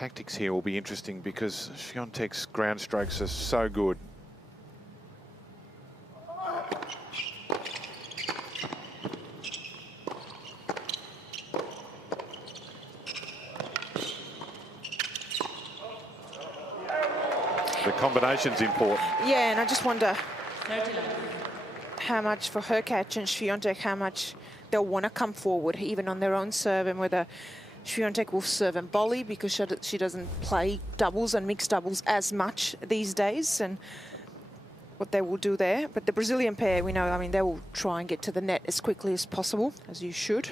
Tactics here will be interesting because Swiatek's ground strokes are so good. The combination's important. Yeah, and I just wonder how much for Hurkacz and Swiatek, how much they'll want to come forward, even on their own serve, and whether Swiatek will serve and volley because she doesn't play doubles and mixed doubles as much these days, and what they will do there. But the Brazilian pair, we know, I mean, they will try and get to the net as quickly as possible, as you should.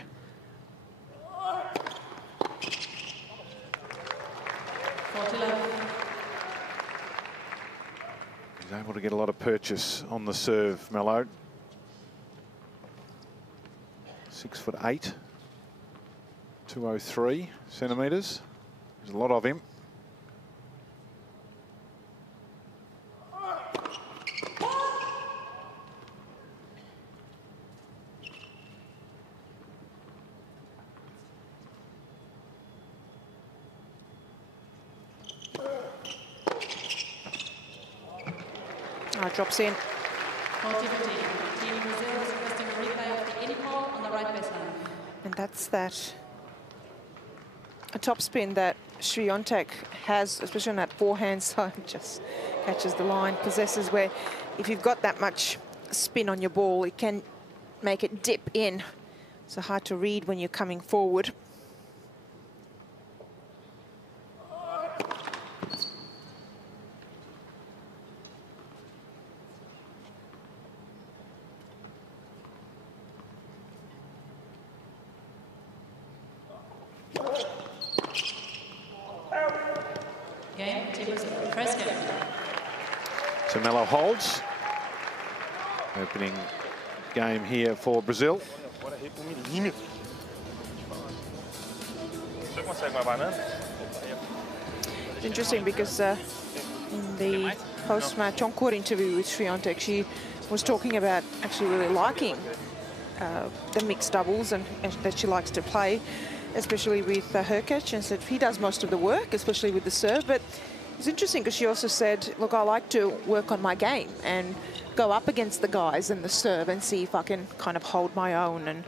He's able to get a lot of purchase on the serve, Melo. 6'8", 203 centimetres. There's a lot of him. Drops in. And that's that. A topspin that Swiatek has, especially on that forehand side, just catches the line, possesses, where if you've got that much spin on your ball, it can make it dip in. So hard to read when you're coming forward. So Melo holds. Opening game here for Brazil. It's interesting because in the post-match encore interview with Swiatek, she was talking about actually really liking the mixed doubles and that she likes to play, especially with Hurkacz, and said he does most of the work, especially with the serve. But it's interesting because she also said, look, I like to work on my game and go up against the guys in the serve and see if I can kind of hold my own. And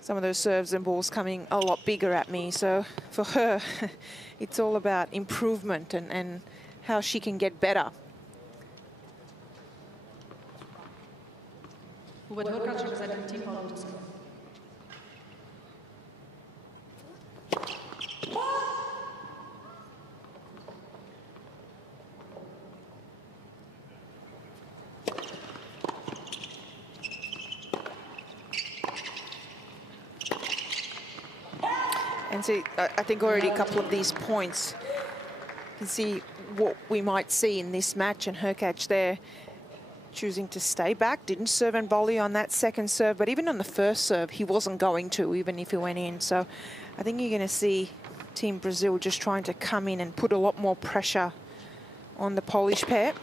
some of those serves and balls coming a lot bigger at me. So for her, it's all about improvement and how she can get better. Hubert Hurkacz representing Team Hologic. And see, I think already a couple of these points, you can see what we might see in this match, and Hurkacz there choosing to stay back, didn't serve and volley on that second serve, but even on the first serve, he wasn't going to, even if he went in. So I think you're going to see Team Brazil just trying to come in and put a lot more pressure on the Polish pair.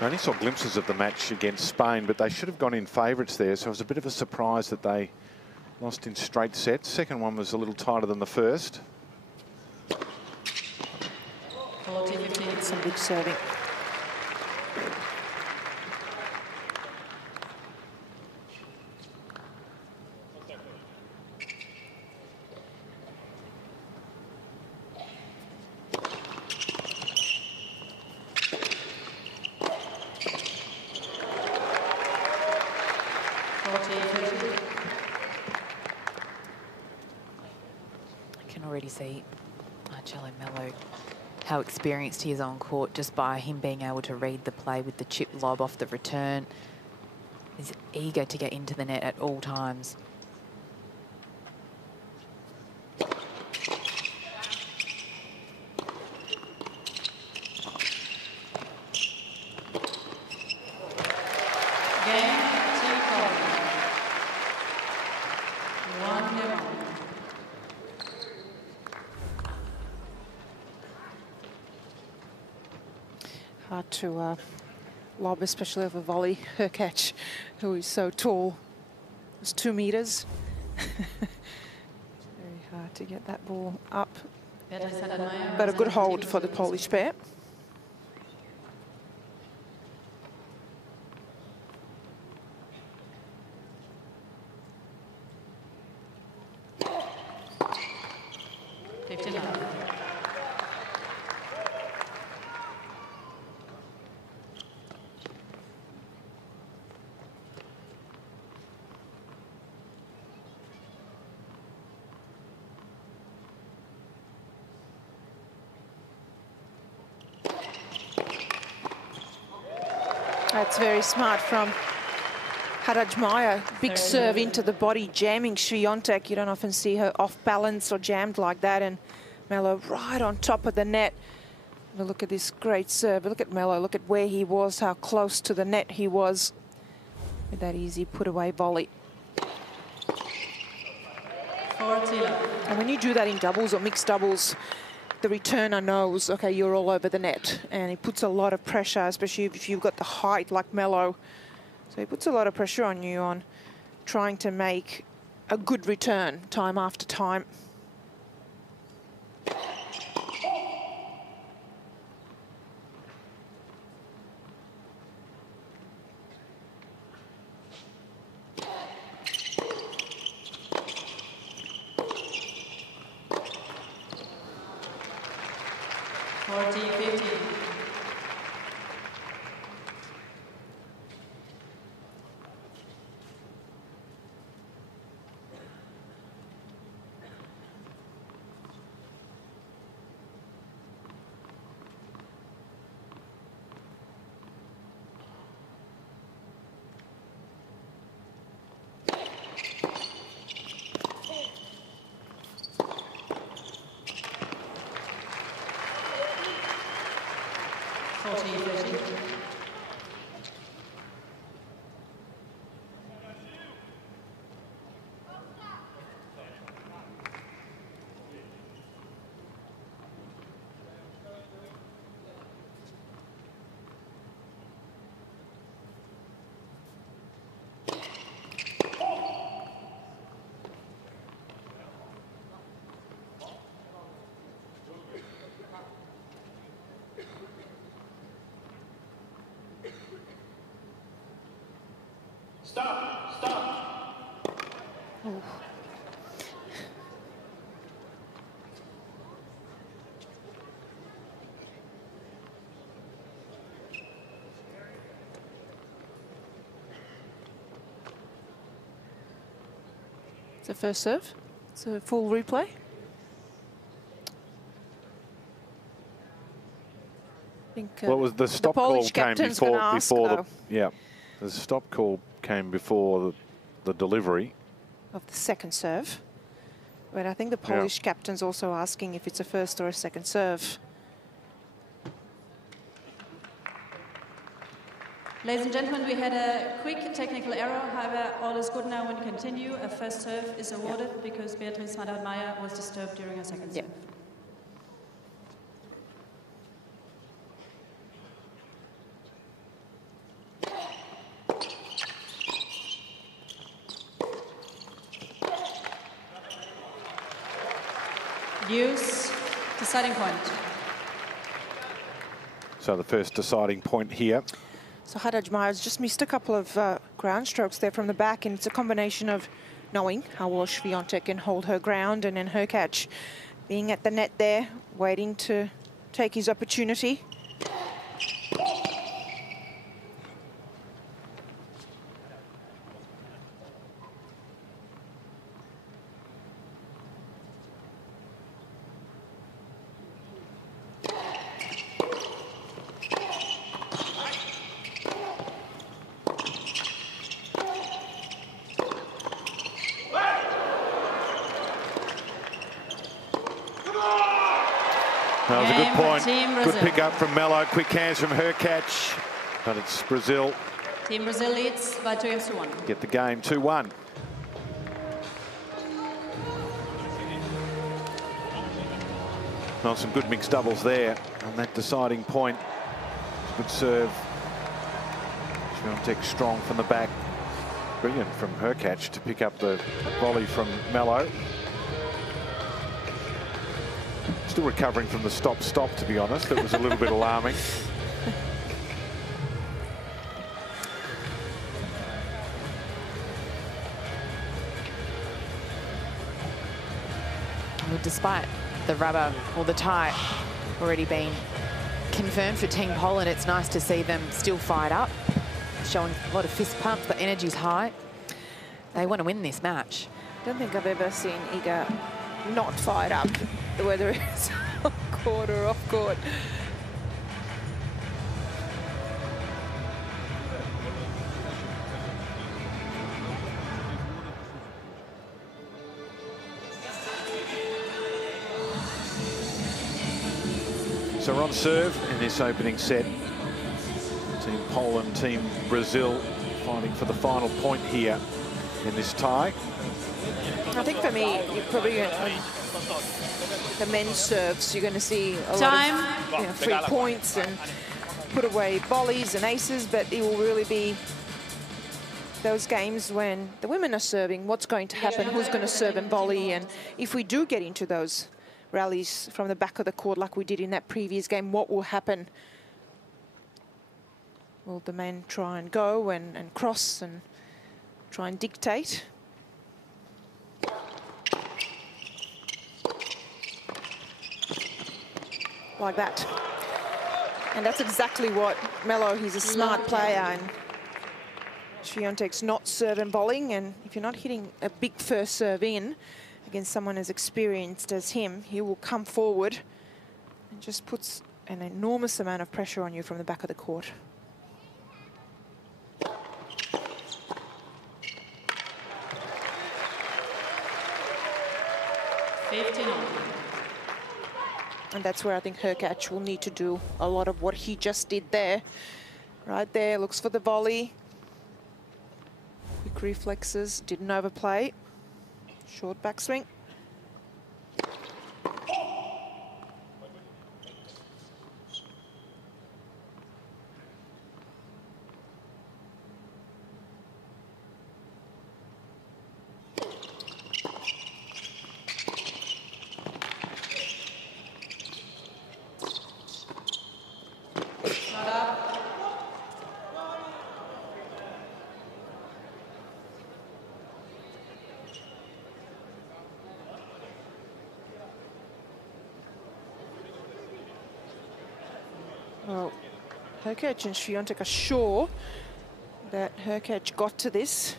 I only saw glimpses of the match against Spain, but they should have gone in favourites there, so it was a bit of a surprise that they lost in straight sets. Second one was a little tighter than the first. Some good serving. See Marcelo Melo, how experienced he is on court just by him being able to read the play with the chip lob off the return. He's eager to get into the net at all times. Game, team call. 1-0. Hard to lob, especially of a volley. Hurkacz, who is so tall, it's 2 meters. Very hard to get that ball up. Beatriz Haddad Maia, But a good hold for the Polish pair. That's very smart from Haddad Maia. Big serve into the body, jamming Swiatek. You don't often see her off balance or jammed like that. And Melo right on top of the net. But look at this great serve. Look at Melo. Look at where he was, how close to the net he was with that easy put away volley. And when you do that in doubles or mixed doubles, the returner knows, okay, you're all over the net, and he puts a lot of pressure, especially if you've got the height like Melo. So he puts a lot of pressure on you on trying to make a good return time after time. Stop! Oh. It's a first serve. It's a full replay. I think well, was the stop call came before the stop call came before the delivery of the second serve. But I think the Polish captain's also asking if it's a first or a second serve. Ladies and gentlemen, we had a quick technical error. However, all is good now and continue. A first serve is awarded because Beatriz Haddad Maia was disturbed during a second serve. Use deciding point. So the first deciding point here. So Haddad Maia's just missed a couple of ground strokes there from the back, and it's a combination of knowing how well Swiatek can hold her ground, and then Hurkacz being at the net there, waiting to take his opportunity. That was a good point. Good pick up from Melo. Quick hands from Hurkacz. But it's Brazil Team Brazil leads by 2 games to 1. Get the game 2-1. Well, some good mixed doubles there on that deciding point. Good serve. Swiatek strong from the back. Brilliant from Hurkacz to pick up the volley from Melo. Still recovering from the stop-stop, to be honest. It was a little bit alarming. Well, despite the rubber or the tie already being confirmed for Team Poland, it's nice to see them still fired up, showing a lot of fist pumps. The energy's high. They want to win this match. I don't think I've ever seen Iga not fired up, whether it's on court or off court. So we're on serve in this opening set. Team Poland, Team Brazil fighting for the final point here in this tie. I think for me, you're probably the men's serves, you're going to see a lot of free points and put away volleys and aces, but it will really be those games when the women are serving, what's going to happen, who's going to serve and volley, and if we do get into those rallies from the back of the court like we did in that previous game, what will happen? Will the men try and go and cross and try and dictate? Like that. And that's exactly what Melo, he's a smart player, and Swiatek's not serve and volleying, and if you're not hitting a big first serve in against someone as experienced as him, he will come forward and just puts an enormous amount of pressure on you from the back of the court. And that's where I think Hurkacz will need to do a lot of what he just did there. Right there, looks for the volley. Quick reflexes, didn't overplay. Short backswing. Well, Hurkacz and Swiatek are sure that Hurkacz got to this.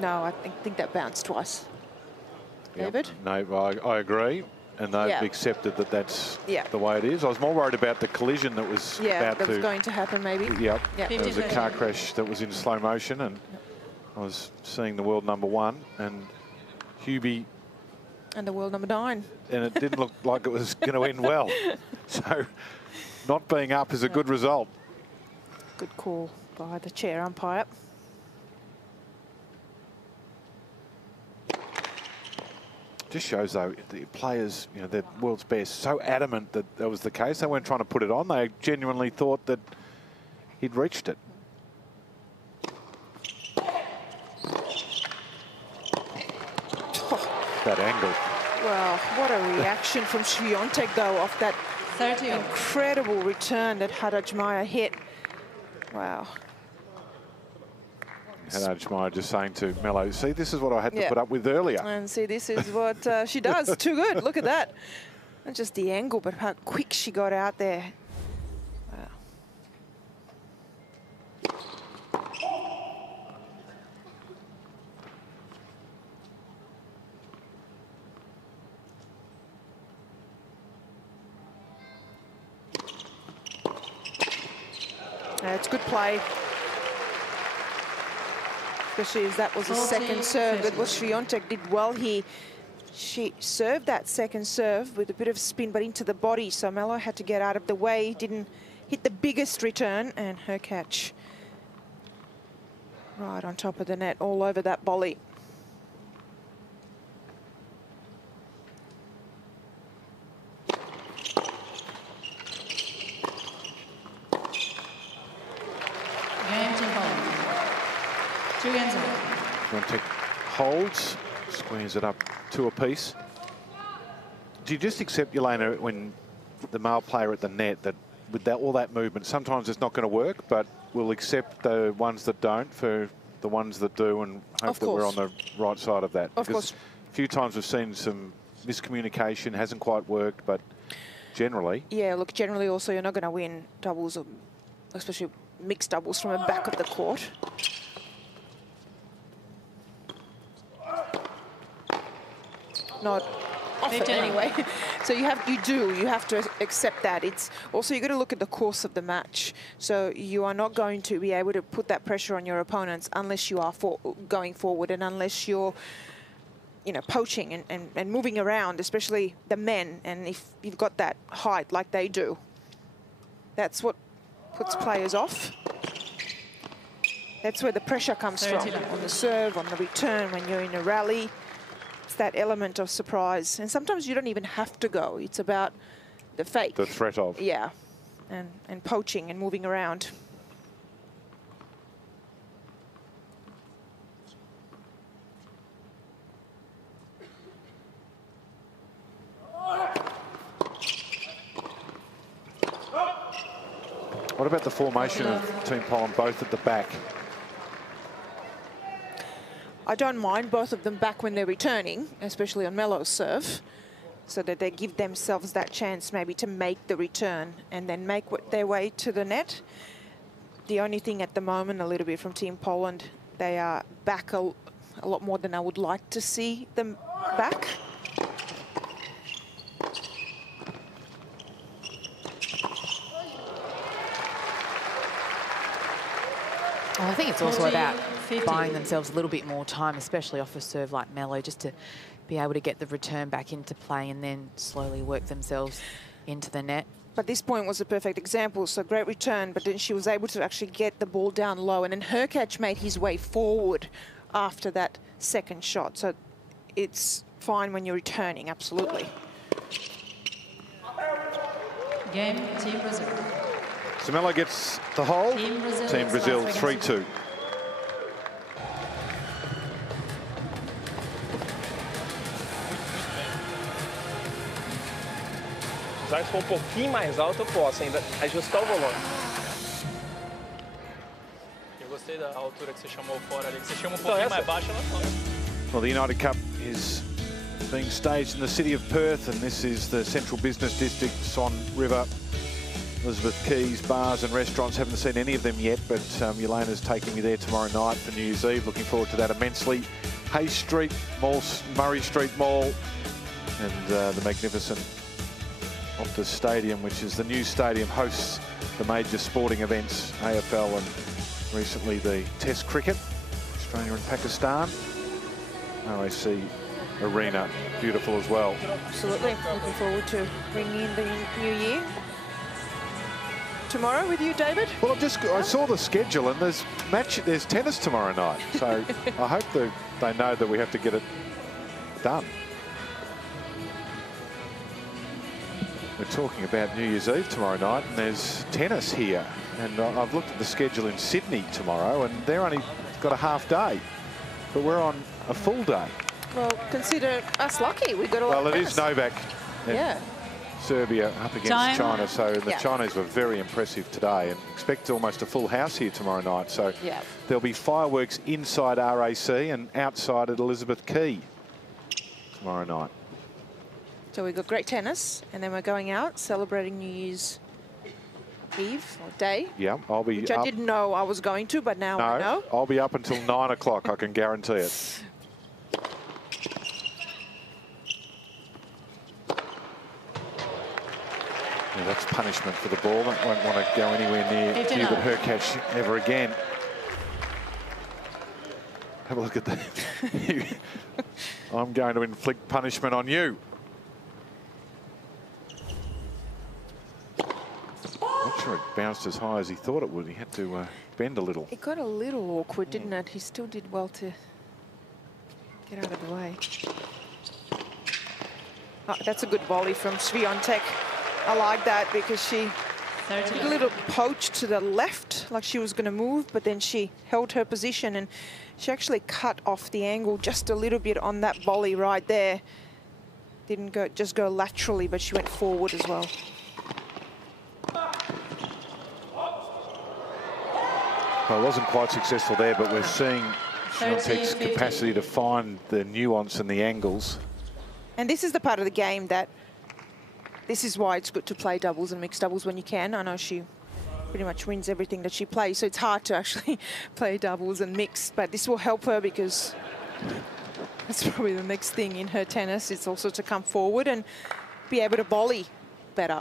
No, I think that bounced twice. Yep. David? No, I agree. And they've accepted that that's the way it is. I was more worried about the collision that was about that was going to happen, maybe. Yep. There was a car crash that was in slow motion, and I was seeing the world #1 and Hubie. And the world #9. And it didn't look like it was going to end well. So not being up is a good result. Good call by the chair umpire. Just shows, though, the players, you know, the world's best, so adamant that that was the case. They weren't trying to put it on. They genuinely thought that he'd reached it. That angle. Well, what a reaction from Swiatek, though, off that incredible return that Haddad Maia hit. Wow. Haddad Maia just saying to Melo, see, this is what I had to put up with earlier. And see, this is what she does. Too good. Look at that. Not just the angle, but how quick she got out there. Wow. It's good play. Especially as that was a second serve. But what Swiatek did well here, She served that second serve with a bit of spin, but into the body. So Melo had to get out of the way, didn't hit the biggest return, and Hurkacz right on top of the net, all over that volley. Swiatek holds, squares it up 2 apiece. Do you just accept, Yelena, when the male player at the net, that with that, all that movement, sometimes it's not going to work, but we'll accept the ones that don't for the ones that do, and hope that we're on the right side of that? Of course. A few times we've seen some miscommunication, hasn't quite worked, but generally... Yeah, look, generally also you're not going to win doubles, especially mixed doubles from the back of the court. Not often anyway. So you have to accept that. It's also, you got to look at the course of the match. So you are not going to be able to put that pressure on your opponents unless you are going forward, and unless you're, you know, poaching and moving around, especially the men. And if you've got that height like they do, that's what puts players off. That's where the pressure comes from, on the serve, on the return, when you're in a rally. It's that element of surprise. And sometimes you don't even have to go. It's about the fake. The threat of. Yeah, and poaching and moving around. What about the formation of Team Poland, both at the back? I don't mind both of them back when they're returning, especially on Melo's serve, so that they give themselves that chance maybe to make the return and then make their way to the net. The only thing at the moment, a little bit from Team Poland, they are back a lot more than I would like to see them back. Well, I think it's also about buying themselves a little bit more time, especially off a serve like Melo, just to be able to get the return back into play and then slowly work themselves into the net. But this point was a perfect example. So great return, but then she was able to actually get the ball down low, and then Hurkacz made his way forward after that second shot. So it's fine when you're returning, absolutely. Game, Team Brazil. So Melo gets the hole. Team Brazil 3-2. Apesar de for pouquinho mais alto, eu posso ainda ajustar o volume. Eu gostei da altura que você chamou fora ali, que você chama pouquinho mais baixo, ela fora. Well, the United Cup is being staged in the city of Perth, and this is the central business district, Swan River, Elizabeth Quays, bars and restaurants. Haven't seen any of them yet, but Yelena's taking me there tomorrow night for New Year's Eve. Looking forward to that immensely. Hay Street Mall, Murray Street Mall, and the magnificent Optus Stadium, which is the new stadium, hosts the major sporting events, AFL and recently the Test cricket, Australia and Pakistan. RAC Arena, beautiful as well. Absolutely, looking forward to bringing in the new year. Tomorrow with you, David? Well, I saw the schedule, and there's tennis tomorrow night, so I hope they know that we have to get it done. We're talking about New Year's Eve tomorrow night, and there's tennis here. And I've looked at the schedule in Sydney tomorrow, and they're only got a half day, but we're on a full day. Well, consider us lucky. We got a lot of Well, it is Novak. Yeah. Serbia up against China, so the Chinese were very impressive today, and expect almost a full house here tomorrow night. So there'll be fireworks inside RAC and outside at Elizabeth Quay tomorrow night. So we've got great tennis, and then we're going out celebrating New Year's Eve or day. Yeah, I'll be which up. I didn't know I was going to, but now I know. I'll be up until 9 o'clock, I can guarantee it. Yeah, that's punishment for the ball. That won't want to go anywhere near Hubert Hurkacz ever again. Have a look at that. I'm going to inflict punishment on you. Not sure it bounced as high as he thought it would. He had to bend a little. It got a little awkward, didn't it? He still did well to get out of the way. Oh, that's a good volley from Swiatek. I like that because she took a little poach to the left, like she was going to move, but then she held her position and she actually cut off the angle just a little bit on that volley right there. Didn't go just go laterally, but she went forward as well. Well, it wasn't quite successful there, but we're seeing Swiatek's capacity to find the nuance and the angles. And this is the part of the game that, this is why it's good to play doubles and mixed doubles when you can. I know she pretty much wins everything that she plays, so it's hard to actually play doubles and mixed, but this will help her because that's probably the next thing in her tennis. It's also to come forward and be able to volley better.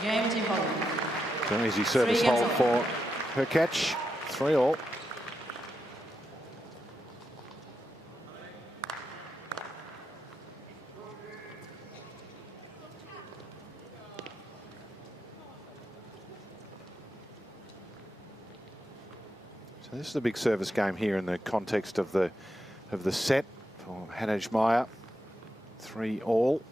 Game team home. It's an easy service hold for Hurkacz. 3-all. So this is a big service game here in the context of the set for Haddad Maia. 3-all.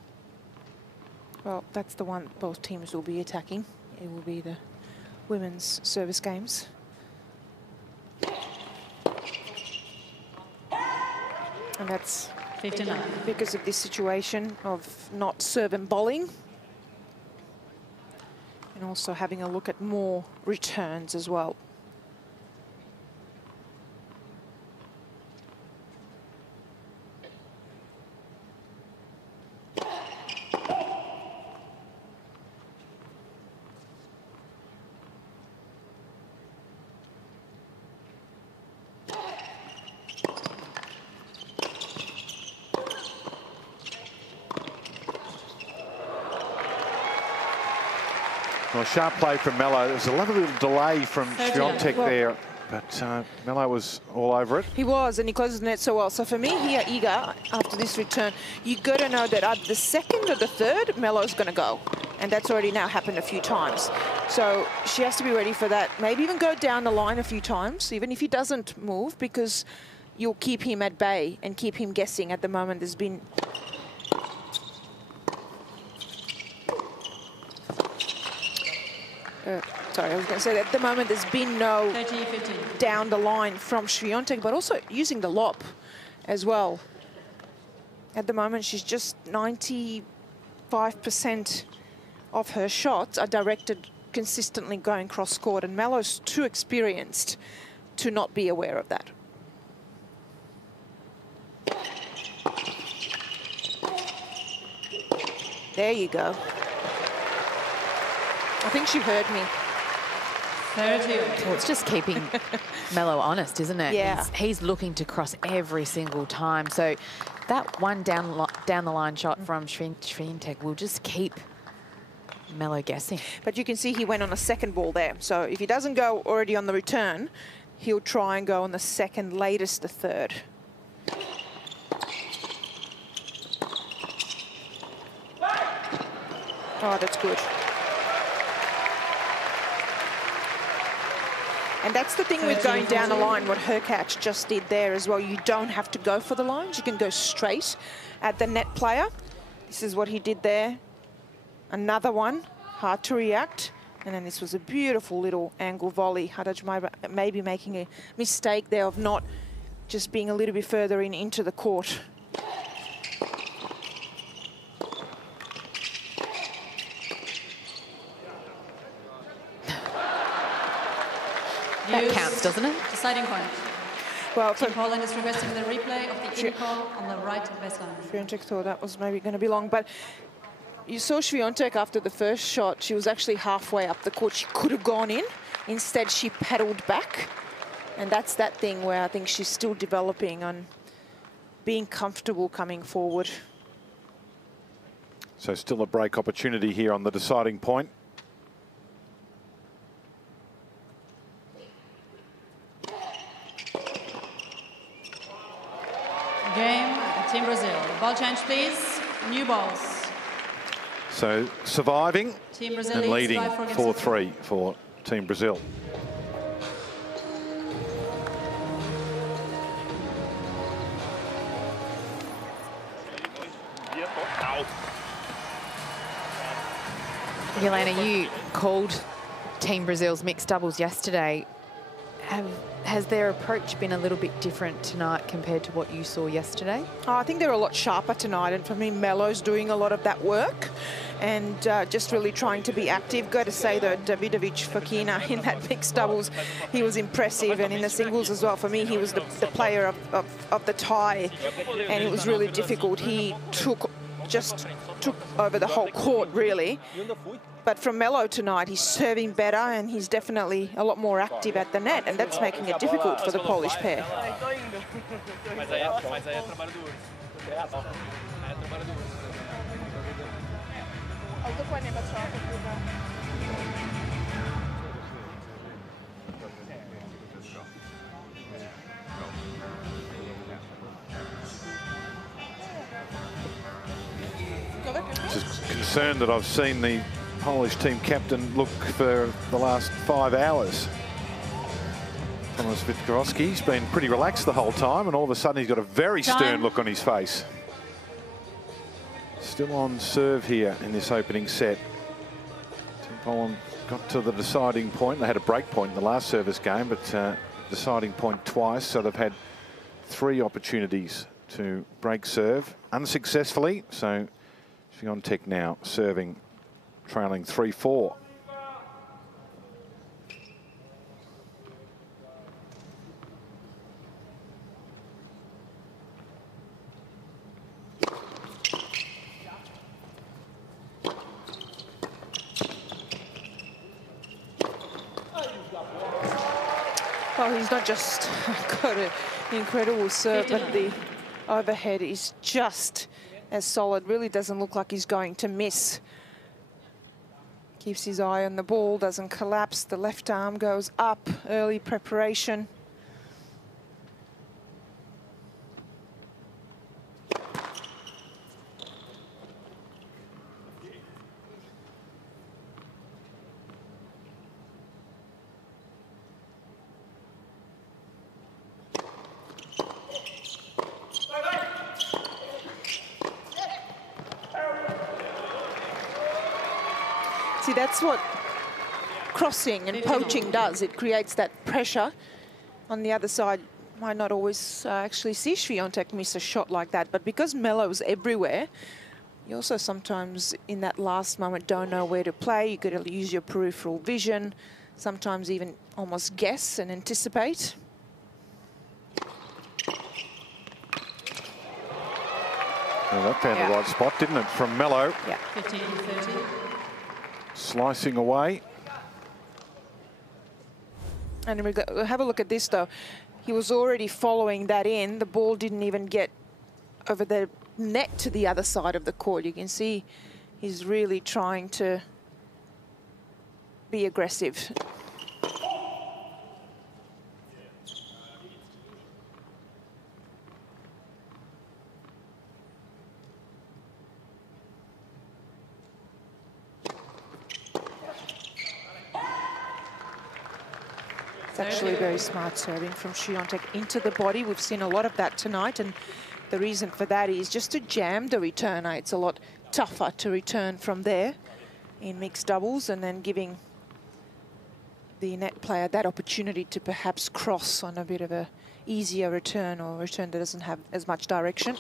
Well, that's the one both teams will be attacking. It will be the women's service games. And that's 59. Because of this situation of not serve and bowling. And also having a look at more returns as well. Well, sharp play from Melo. There was a lovely little delay from Swiatek there, but Melo was all over it. He was, and he closes the net so well. So for me here, Iga, after this return, you got to know that either the second or the third, Melo's going to go. And that's already now happened a few times. So she has to be ready for that. Maybe even go down the line a few times, even if he doesn't move, because you'll keep him at bay and keep him guessing. At the moment, there's been... sorry, I was going to say that at the moment there's been no 30-15 down the line from Swiatek, but also using the lob as well. At the moment, she's just 95% of her shots are directed consistently going cross-court, and Melo's too experienced to not be aware of that. There you go. I think she heard me. 32. Well, it's just keeping Melo honest, isn't it? Yeah. He's looking to cross every single time. So that one down the line shot from Swiatek will just keep Melo guessing. But you can see he went on a second ball there. So if he doesn't go already on the return, he'll try and go on the second, latest the third. Oh, that's good. And that's the thing with going down the line, what Hurkacz just did there as well. You don't have to go for the lines. You can go straight at the net player. This is what he did there. Another one, hard to react. And then this was a beautiful little angle volley. Haddad Maia maybe making a mistake there of not just being a little bit further into the court. That counts, doesn't it? Deciding point. Well, Team Poland is requesting the replay of the in call on the right baseline. Swiatek thought that was maybe going to be long, but you saw Swiatek after the first shot. She was actually halfway up the court. She could have gone in, Instead, she paddled back. And that's that thing where I think she's still developing on being comfortable coming forward. So still a break opportunity here on the deciding point. Game, Team Brazil. Ball change, please. New balls. So surviving Team Brazil and leading leads 4-3 for Team Brazil. Yelena, you called Team Brazil's mixed doubles yesterday. Has their approach been a little bit different tonight compared to what you saw yesterday? Oh, I think they're a lot sharper tonight, and for me, Melo's doing a lot of that work and just really trying to be active. Got to say that Davidovich Fokina in that mixed doubles, he was impressive, and in the singles as well. For me, he was the player of the tie, and it was really difficult. He just took over the whole court, really. But from Melo tonight, he's serving better, and he's definitely a lot more active at the net, and that's making it difficult for the Polish pair. Just concerned that I've seen the Polish team captain look for the last 5 hours. Thomas Witkowski's been pretty relaxed the whole time, and all of a sudden he's got a very stern look on his face. Still on serve here in this opening set. Team Poland got to the deciding point. They had a break point in the last service game, but deciding point twice, so they've had 3 opportunities to break serve unsuccessfully. So Swiatek now serving, trailing 3-4. Well, he's not just got an incredible serve, but the overhead is just as solid. Really doesn't look like he's going to miss. Keeps his eye on the ball, doesn't collapse. The left arm goes up, early preparation. See, that's what crossing and poaching does. It creates that pressure. On the other side, might not always actually see Swiatek miss a shot like that, but because Melo's everywhere, you also sometimes in that last moment don't know where to play. You've got to use your peripheral vision, sometimes even almost guess and anticipate. Well, that found the right spot, didn't it, from Melo? Yeah. 15-30. Slicing away. And have a look at this, though. He was already following that in. The ball didn't even get over the net to the other side of the court. You can see he's really trying to be aggressive. It's actually very smart serving from Swiatek into the body. We've seen a lot of that tonight, and the reason for that is just to jam the returner. It's a lot tougher to return from there in mixed doubles, and then giving the net player that opportunity to perhaps cross on a bit of a easier return, or a return that doesn't have as much direction.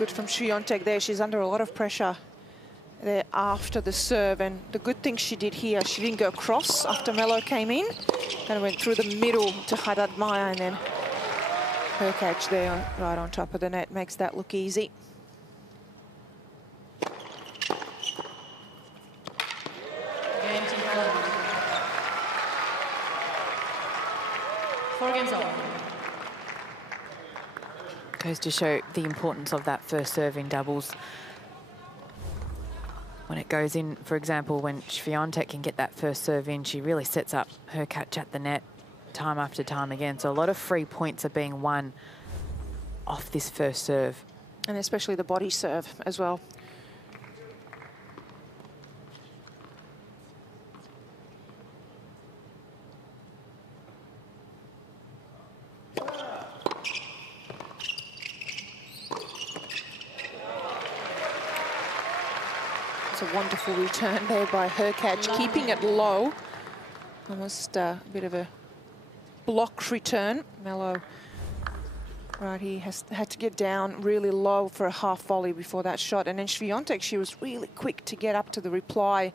good from Swiatek there. She's under a lot of pressure there after the serve, and the good thing she did here, she didn't go across after Melo came in, kind of went through the middle to Haddad Maia, and then Hurkacz there right on top of the net makes that look easy. Goes to show the importance of that first serve in doubles. When it goes in, for example, when Swiatek can get that first serve in, she really sets up Hurkacz at the net time after time again. So a lot of free points are being won off this first serve. And especially the body serve as well. A wonderful return there by Hurkacz, keeping it low. Almost a bit of a block return. Melo, right, he had to get down really low for a half volley before that shot. And then Swiatek, she was really quick to get up to the reply.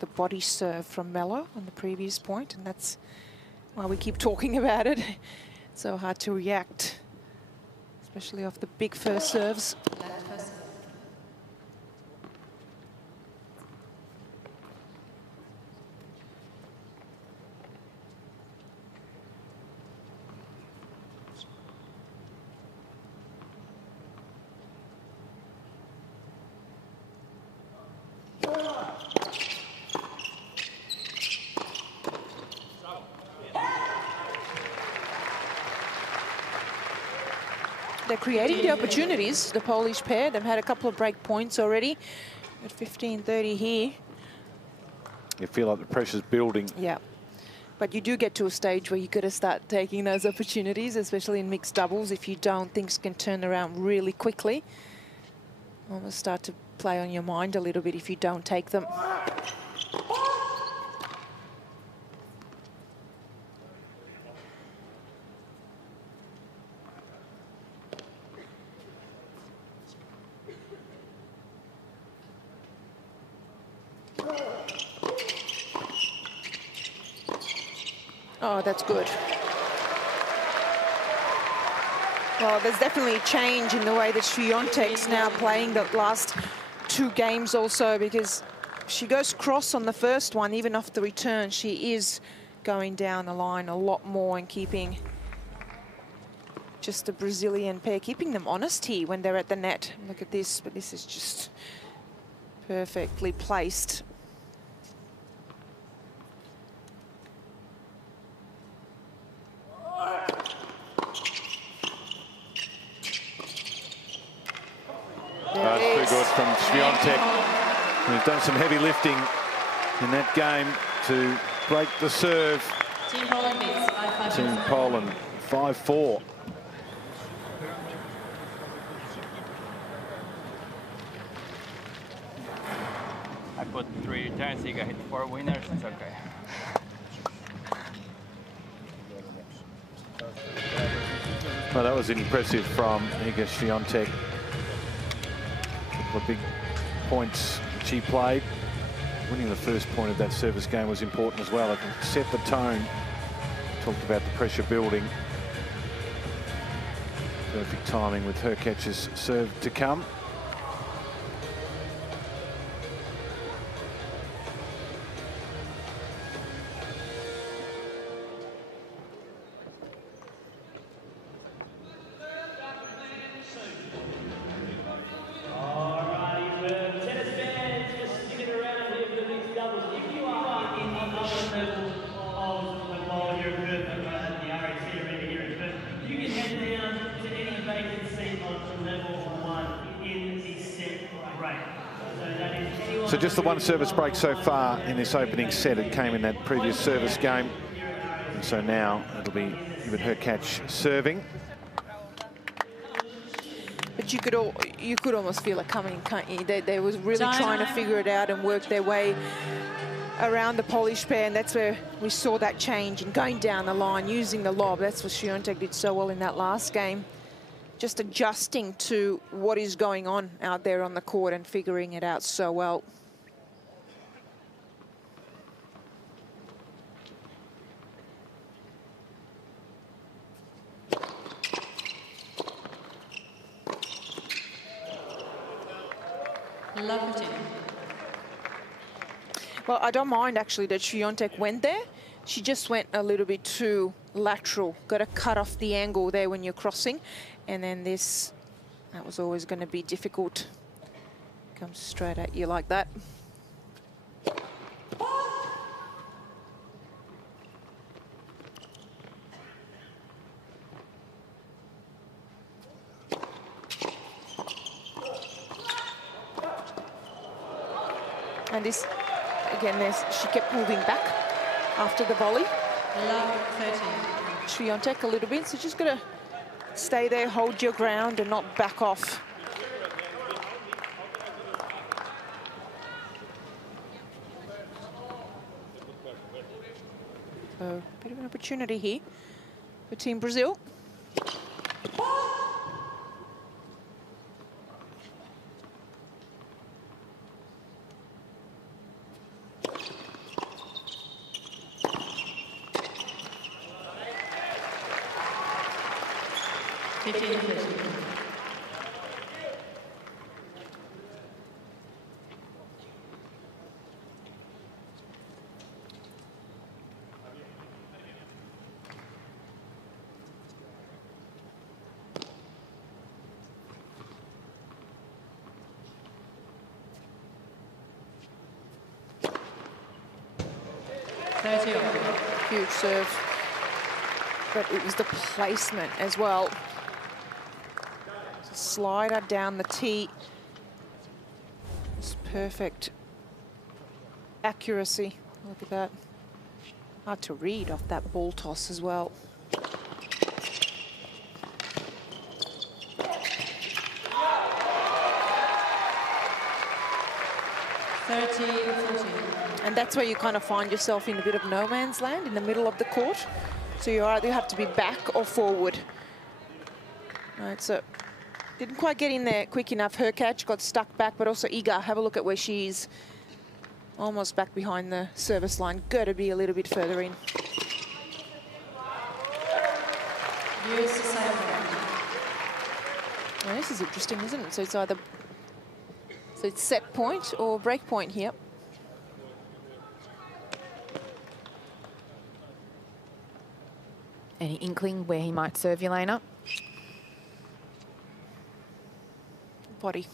The body serve from Melo on the previous point, and that's why we keep talking about it. It's so hard to react, especially off the big first serves. They're creating the opportunities, the Polish pair. They've had a couple of break points already at 15-30 here. You feel like the pressure's building. Yeah, but you do get to a stage where you've got to start taking those opportunities, especially in mixed doubles. If you don't, things can turn around really quickly. Almost start to play on your mind a little bit if you don't take them. Oh, that's good. Well, there's definitely a change in the way that Swiatek's now playing the last two games also, because she goes cross on the first one, even off the return. She is going down the line a lot more and keeping just the Brazilian pair, keeping them honest here when they're at the net. Look at this, but this is just perfectly placed. That's too good from Swiatek, who's done some heavy lifting in that game to break the serve. Team Poland beats 5-4. Team Poland 5-4. I put 3 returns, Iga hit 4 winners, it's okay. Well, that was impressive from Iga Swiatek. The big points she played. Winning the first point of that service game was important as well. It set the tone. Talked about the pressure building. Perfect timing with Hurkacz's serve to come. So just the one service break so far in this opening set. It came in that previous service game. And so now it'll be Hubert Hurkacz serving. match, you could almost feel it coming, can't you? They was really trying to figure it out and work their way around the Polish pair, and that's where we saw that change in going down the line, using the lob. That's what Swiatek did so well in that last game. Just adjusting to what is going on out there on the court and figuring it out so well. Love 15. Well, I don't mind actually that Swiatek went there. She just went a little bit too lateral. Got to cut off the angle there when you're crossing. And then this, that was always going to be difficult. Comes straight at you like that. And this, again, she kept moving back after the volley. Love 13. Swiatek a little bit, so just got to stay there, hold your ground and not back off. So, a bit of an opportunity here for Team Brazil. Huge serve, but it was the placement as well. Slider down the tee. It's perfect accuracy. Look at that. Hard to read off that ball toss as well. And that's where you kind of find yourself in a bit of no man's land in the middle of the court. So you either have to be back or forward. Right, so didn't quite get in there quick enough. Hurkacz got stuck back, but also Iga. Have a look at where she is. Almost back behind the service line. Got to be a little bit further in. Well, this is interesting, isn't it? So it's either it's set point or break point here. Any inkling where he might serve Jelena? Body.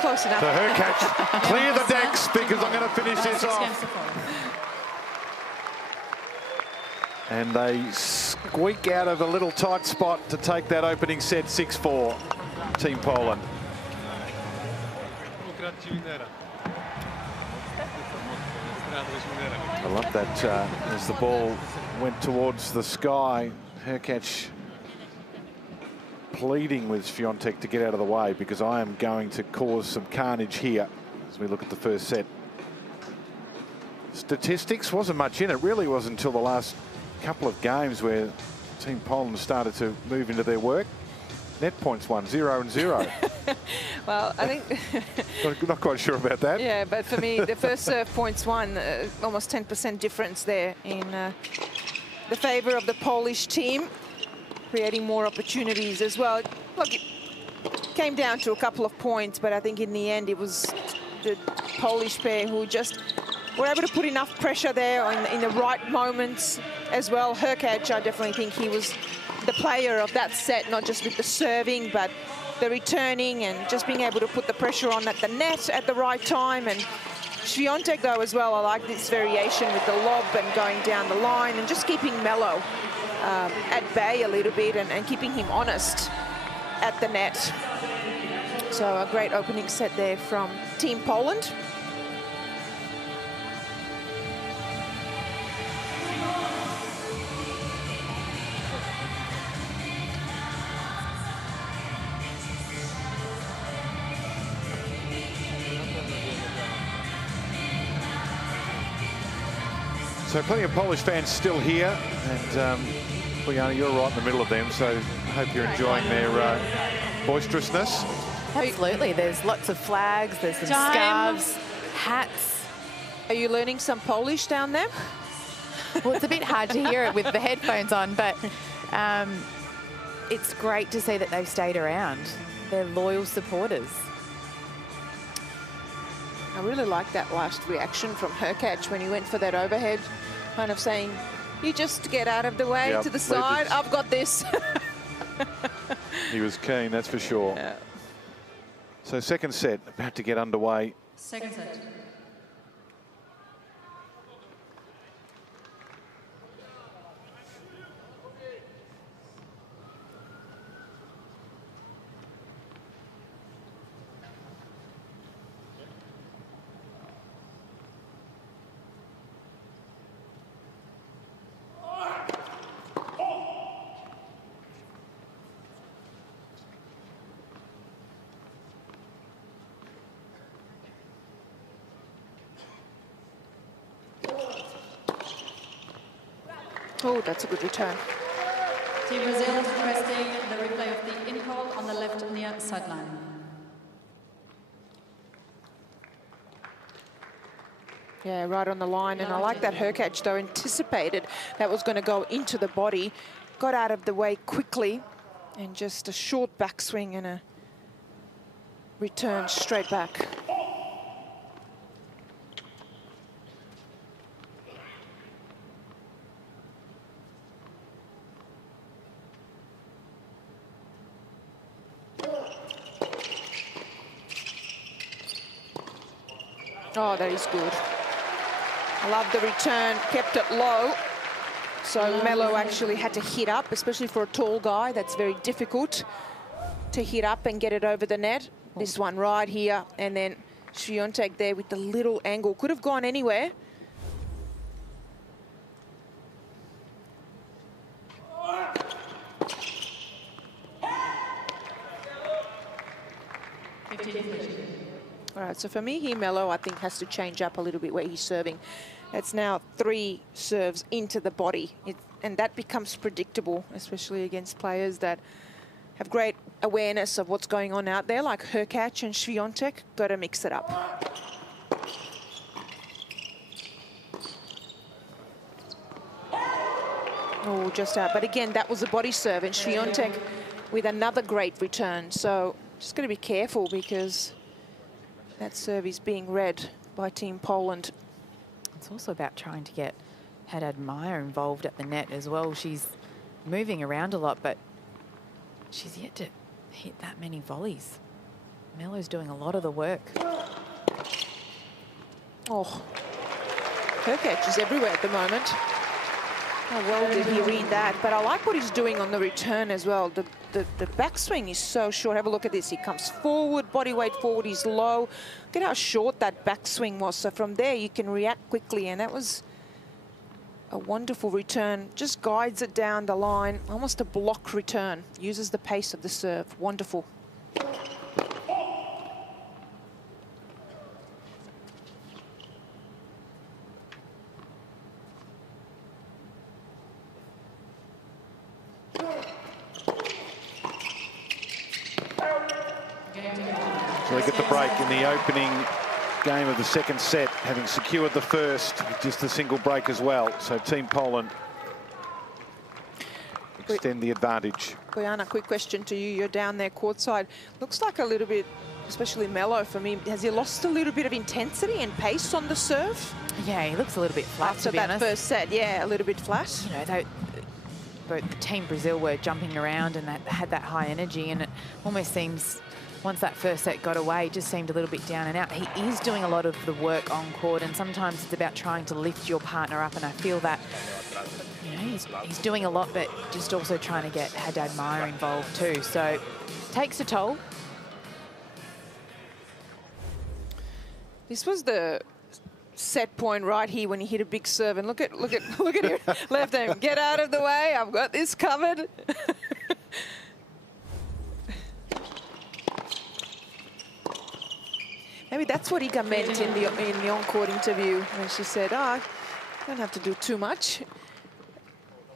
Close enough. So Hurkacz, clear the decks because I'm going to finish this off. And they squeak out of a little tight spot to take that opening set 6-4, Team Poland. I love that as the ball went towards the sky, Hurkacz pleading with Swiatek to get out of the way because I am going to cause some carnage here as we look at the first set. Statistics, wasn't much in it, really wasn't until the last couple of games where Team Poland started to move into their work. Net points 1-0 and 0. Well, I think... not quite sure about that. Yeah, but for me, the first serve points won, almost 10% difference there in the favour of the Polish team, creating more opportunities as well. Look, it came down to a couple of points, but I think in the end it was the Polish pair who just were able to put enough pressure there in the right moments as well. Hurkacz, I definitely think he was the player of that set, not just with the serving, but the returning and just being able to put the pressure on at the net at the right time. And Swiatek, though, as well, I like this variation with the lob and going down the line and just keeping Melo at bay a little bit and keeping him honest at the net. So a great opening set there from Team Poland. So plenty of Polish fans still here, and Bojana, you're right in the middle of them, so I hope you're enjoying their boisterousness. Absolutely. There's lots of flags, there's some scarves, hats. Are you learning some Polish down there? Well, it's a bit hard to hear it with the headphones on, but it's great to see that they've stayed around. They're loyal supporters. I really like that last reaction from Hurkacz when he went for that overhead, kind of saying, you just get out of the way to the side, I've got this. He was keen, that's for sure. Yeah. So second set about to get underway. Second set. Oh, that's a good return. Team Brazil is requesting the replay of the in call on the left near sideline. Yeah, right on the line. And I like that Hurkacz, though, anticipated that was going to go into the body, got out of the way quickly, and just a short backswing and a return straight back. Oh, that is good. I love the return, kept it low. So Melo actually had to hit up, especially for a tall guy. That's very difficult to hit up and get it over the net. This one right here, and then Swiatek there with the little angle. Could have gone anywhere. All right, so for me here, Melo, I think, has to change up a little bit where he's serving. It's now 3 serves into the body, and that becomes predictable, especially against players that have great awareness of what's going on out there, like Hurkacz and Swiatek. Got to mix it up. Oh, just out. But again, that was a body serve, and Swiatek with another great return. So just got to be careful because that serve is being read by Team Poland. It's also about trying to get Haddad Maia involved at the net as well. She's moving around a lot, but she's yet to hit that many volleys. Melo's doing a lot of the work. Oh, Hurkacz is everywhere at the moment. How well did he read that? But I like what he's doing on the return as well. The backswing is so short. Have a look at this. He comes forward, body weight forward, he's low. Look at how short that backswing was. So from there, you can react quickly. And that was a wonderful return. Just guides it down the line. Almost a block return. Uses the pace of the serve. Wonderful. So they get the break in the opening game of the second set, having secured the first with just a single break as well. So Team Poland extend the advantage. Bojana, quick question to you. You're down there courtside. Looks like a little bit, especially Melo for me, has he lost a little bit of intensity and pace on the serve? Yeah, he looks a little bit flat, after to be that honest. first set. Yeah, a little bit flat. You know, both Team Brazil were jumping around and had that high energy, and it almost seems once that first set got away, it just seemed a little bit down and out. He is doing a lot of the work on court, and sometimes it's about trying to lift your partner up, and I feel that, you know, he's doing a lot, but just also trying to get Haddad Maia involved too. So takes a toll. This was the set point right here when he hit a big serve, and look at it, left hand, get out of the way, I've got this covered. Maybe that's what Iga meant in the on-court interview when she said, "Oh, Don't have to do too much.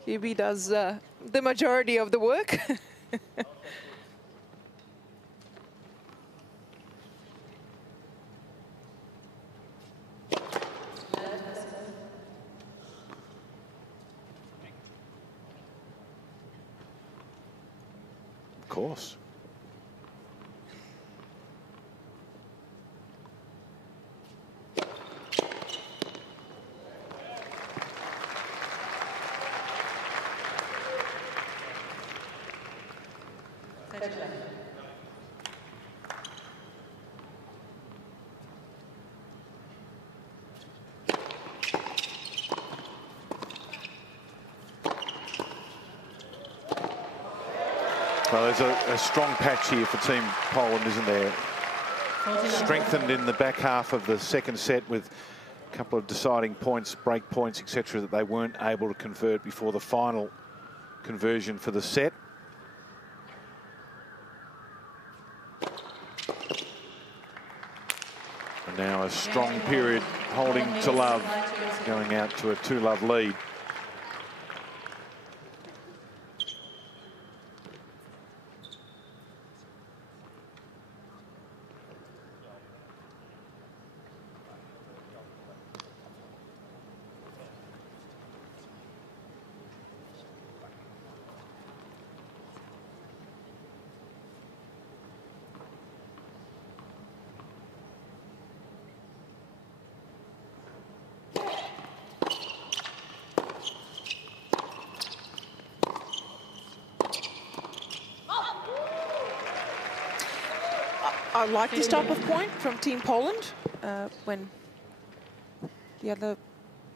Hubie does the majority of the work. Of course. Well, there's a strong patch here for Team Poland, isn't there? Strengthened in the back half of the second set with a couple of deciding points, break points, etc., that they weren't able to convert before the final conversion for the set. And now a strong period holding to love, going out to a 2-love lead. I like this type of point from Team Poland when the other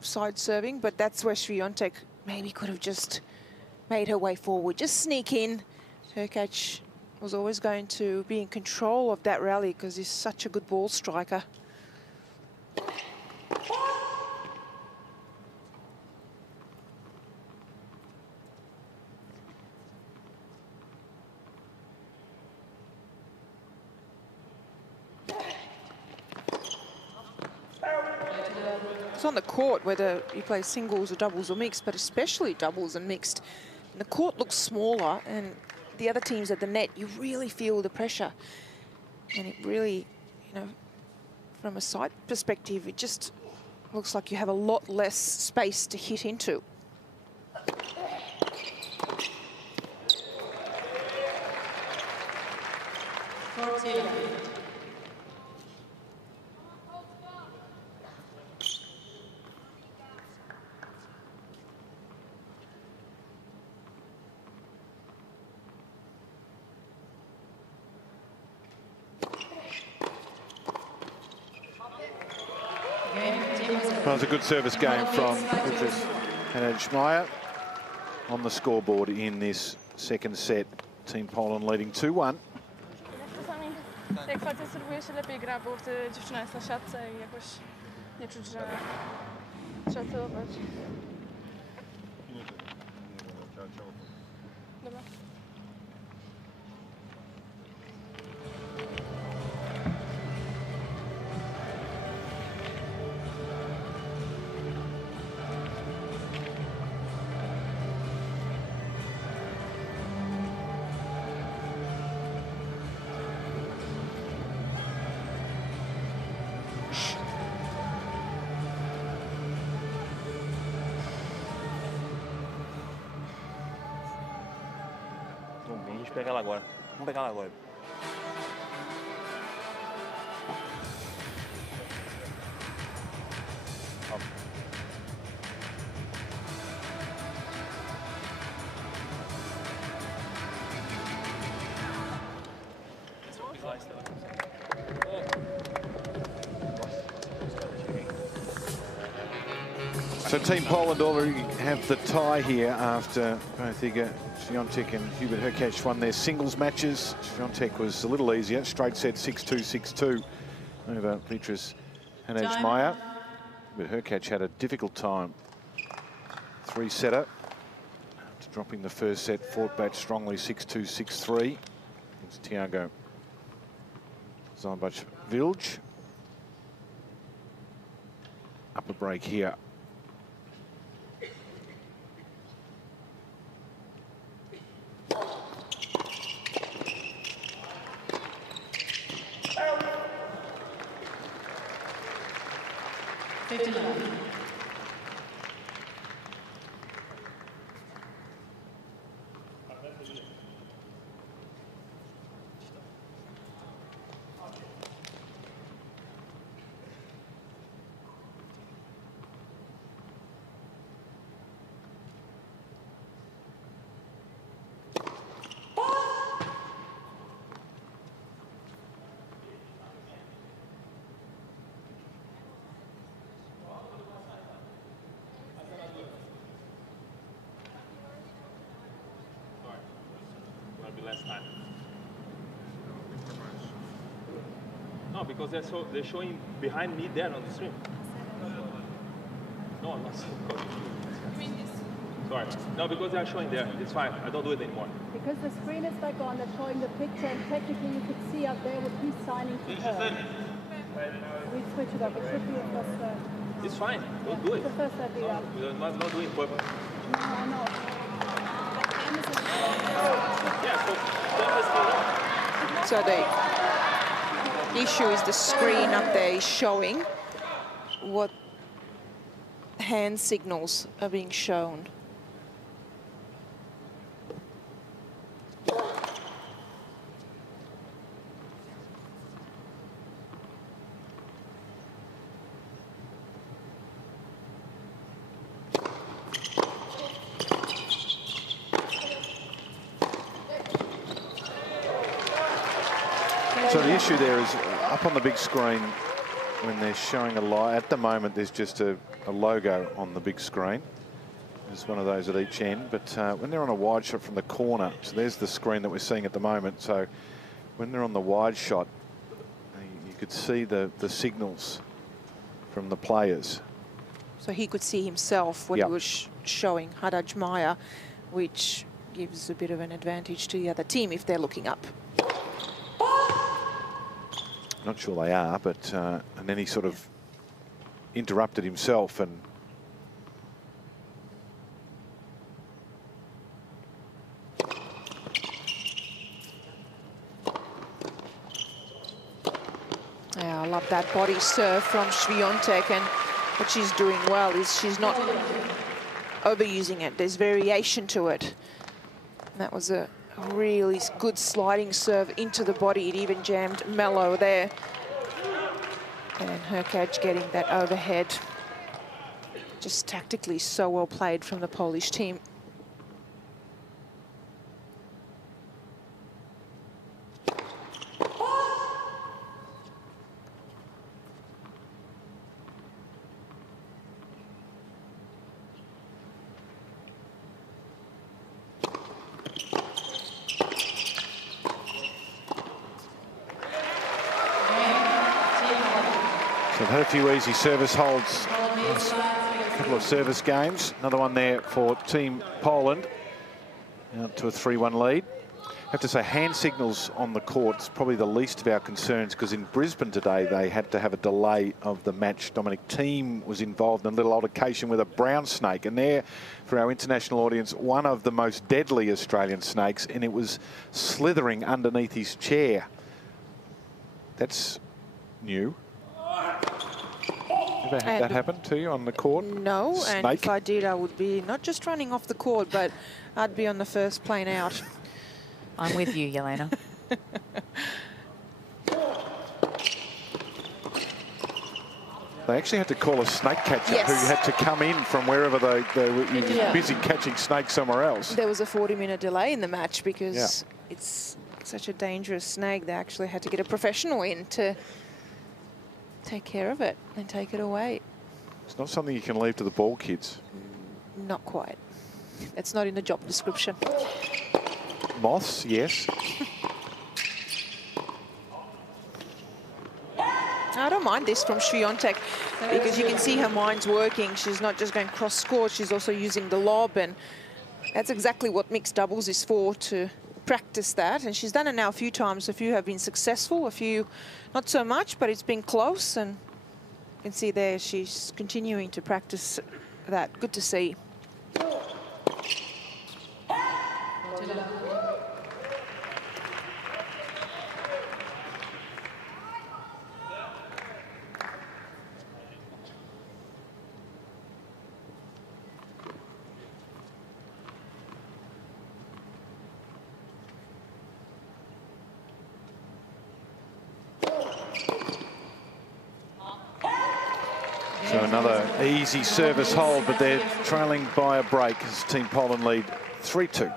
side serving, but that's where Swiatek maybe could have just made her way forward, just sneak in. Hurkacz was always going to be in control of that rally because he's such a good ball striker. It's on the court, whether you play singles or doubles or mixed, but especially doubles and mixed. And the court looks smaller, and the other teams at the net, you really feel the pressure. And it really, you know, from a side perspective, it just looks like you have a lot less space to hit into. Well, it's a good service game from Beatriz Haddad Maia on the scoreboard in this second set. Team Poland leading 2-1. Jak facet serwuje się lepiej gra, bo wtedy dziewczyna jest na siatce i jakoś nie czuć, że trzeba celować. Dobra. Vamos pegar ela agora. Vamos pegar ela agora. So Team Poland already have the tie here after both Iga Swiatek and Hubert Hurkacz won their singles matches. Swiatek was a little easier, straight set 6-2, 6-2 over Beatriz Haddad Maia. But Hurkacz had a difficult time. Three-setter, after dropping the first set, fought back strongly 6-2, 6-3. It's Thiago Zajbac-Vilj. Upper break here 59. Last time. No, because they're showing behind me there on the stream. No, I'm not saying. Sorry. No, because they're showing there. It's fine. I don't do it anymore. Because the screen is back on, they're showing the picture, and technically you could see up there what he's signing to her. We switch it up. It should be a first serve. It's fine. Don't do it. It's the first serve, yeah. We're not doing purpose. No, I know. So the issue is the screen up there is showing what hand signals are being shown. So the issue there is up on the big screen when they're showing a live. At the moment, there's just a logo on the big screen. There's one of those at each end. But when they're on a wide shot from the corner, so there's the screen that we're seeing at the moment. So when they're on the wide shot, you could see the signals from the players. So he could see himself when Yep. he was showing Haddad Maia, which gives a bit of an advantage to the other team if they're looking up. Not sure they are, but and then he sort of interrupted himself and yeah, I love that body serve from Swiatek, and what she's doing well is she's not overusing it. There's variation to it. And that was a really good sliding serve into the body. It even jammed Melo there. And Hurkacz getting that overhead. Just tactically so well played from the Polish team. they've had a few easy service holds. A couple of service games. Another one there for Team Poland. Out to a 3-1 lead. I have to say, hand signals on the court is probably the least of our concerns, because in Brisbane today they had to have a delay of the match. Dominic Thiem was involved in a little altercation with a brown snake, and there, for our international audience, one of the most deadly Australian snakes, and it was slithering underneath his chair. That's new. Ever had that happen to you on the court? No, Snake? and if I did, I would be not just running off the court, but I'd be on the first plane out. I'm with you, Yelena. They actually had to call a snake catcher Yes. who had to come in from wherever they were busy catching snakes somewhere else. There was a 40-minute delay in the match because it's such a dangerous snake. They actually had to get a professional in to take care of it and take it away. It's not something you can leave to the ball kids. Not quite. It's not in the job description. Moths, yes. I don't mind this from Swiatek because you can see her mind's working. She's not just going cross-court, she's also using the lob, and that's exactly what mixed doubles is for, to practice that. And she's done it now a few times. A few have been successful, a few not so much, but it's been close, and you can see there she's continuing to practice that. Good to see. Another easy service hold, but they're trailing by a break as Team Poland lead 3-2.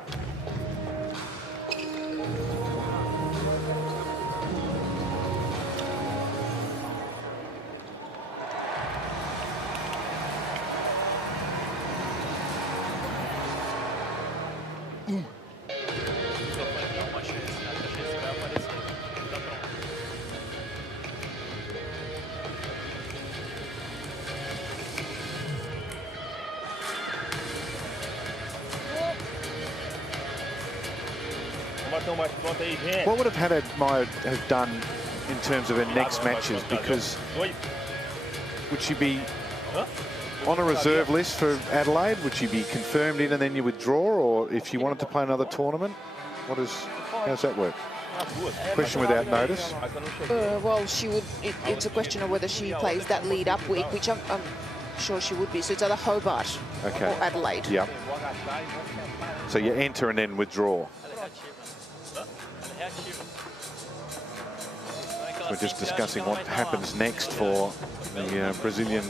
What would have Haddad Maia have done in terms of her next matches? Because would she be on a reserve list for Adelaide? Would she be confirmed in and then you withdraw? Or if she wanted to play another tournament, how does that work? Question without notice. Well, she would. It's a question of whether she plays that lead-up week, which I'm sure she would be. So it's either Hobart or Adelaide. Yeah. So you enter and then withdraw. We're just discussing what happens next for the Brazilian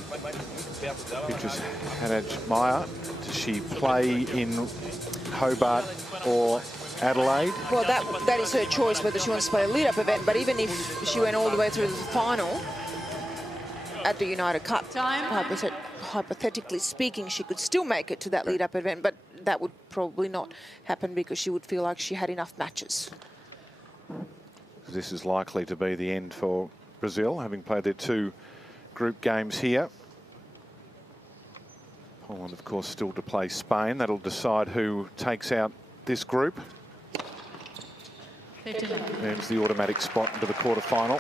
Beatriz Haddad Maia. Does she play in Hobart or Adelaide? Well, that is her choice whether she wants to play a lead-up event. But even if she went all the way through to the final at the United Cup, hypothetically speaking, she could still make it to that lead-up event. But that would probably not happen because she would feel like she had enough matches. This is likely to be the end for Brazil, having played their 2 group games here. Poland, of course, still to play Spain. That'll decide who takes out this group. There's the automatic spot into the quarter-final.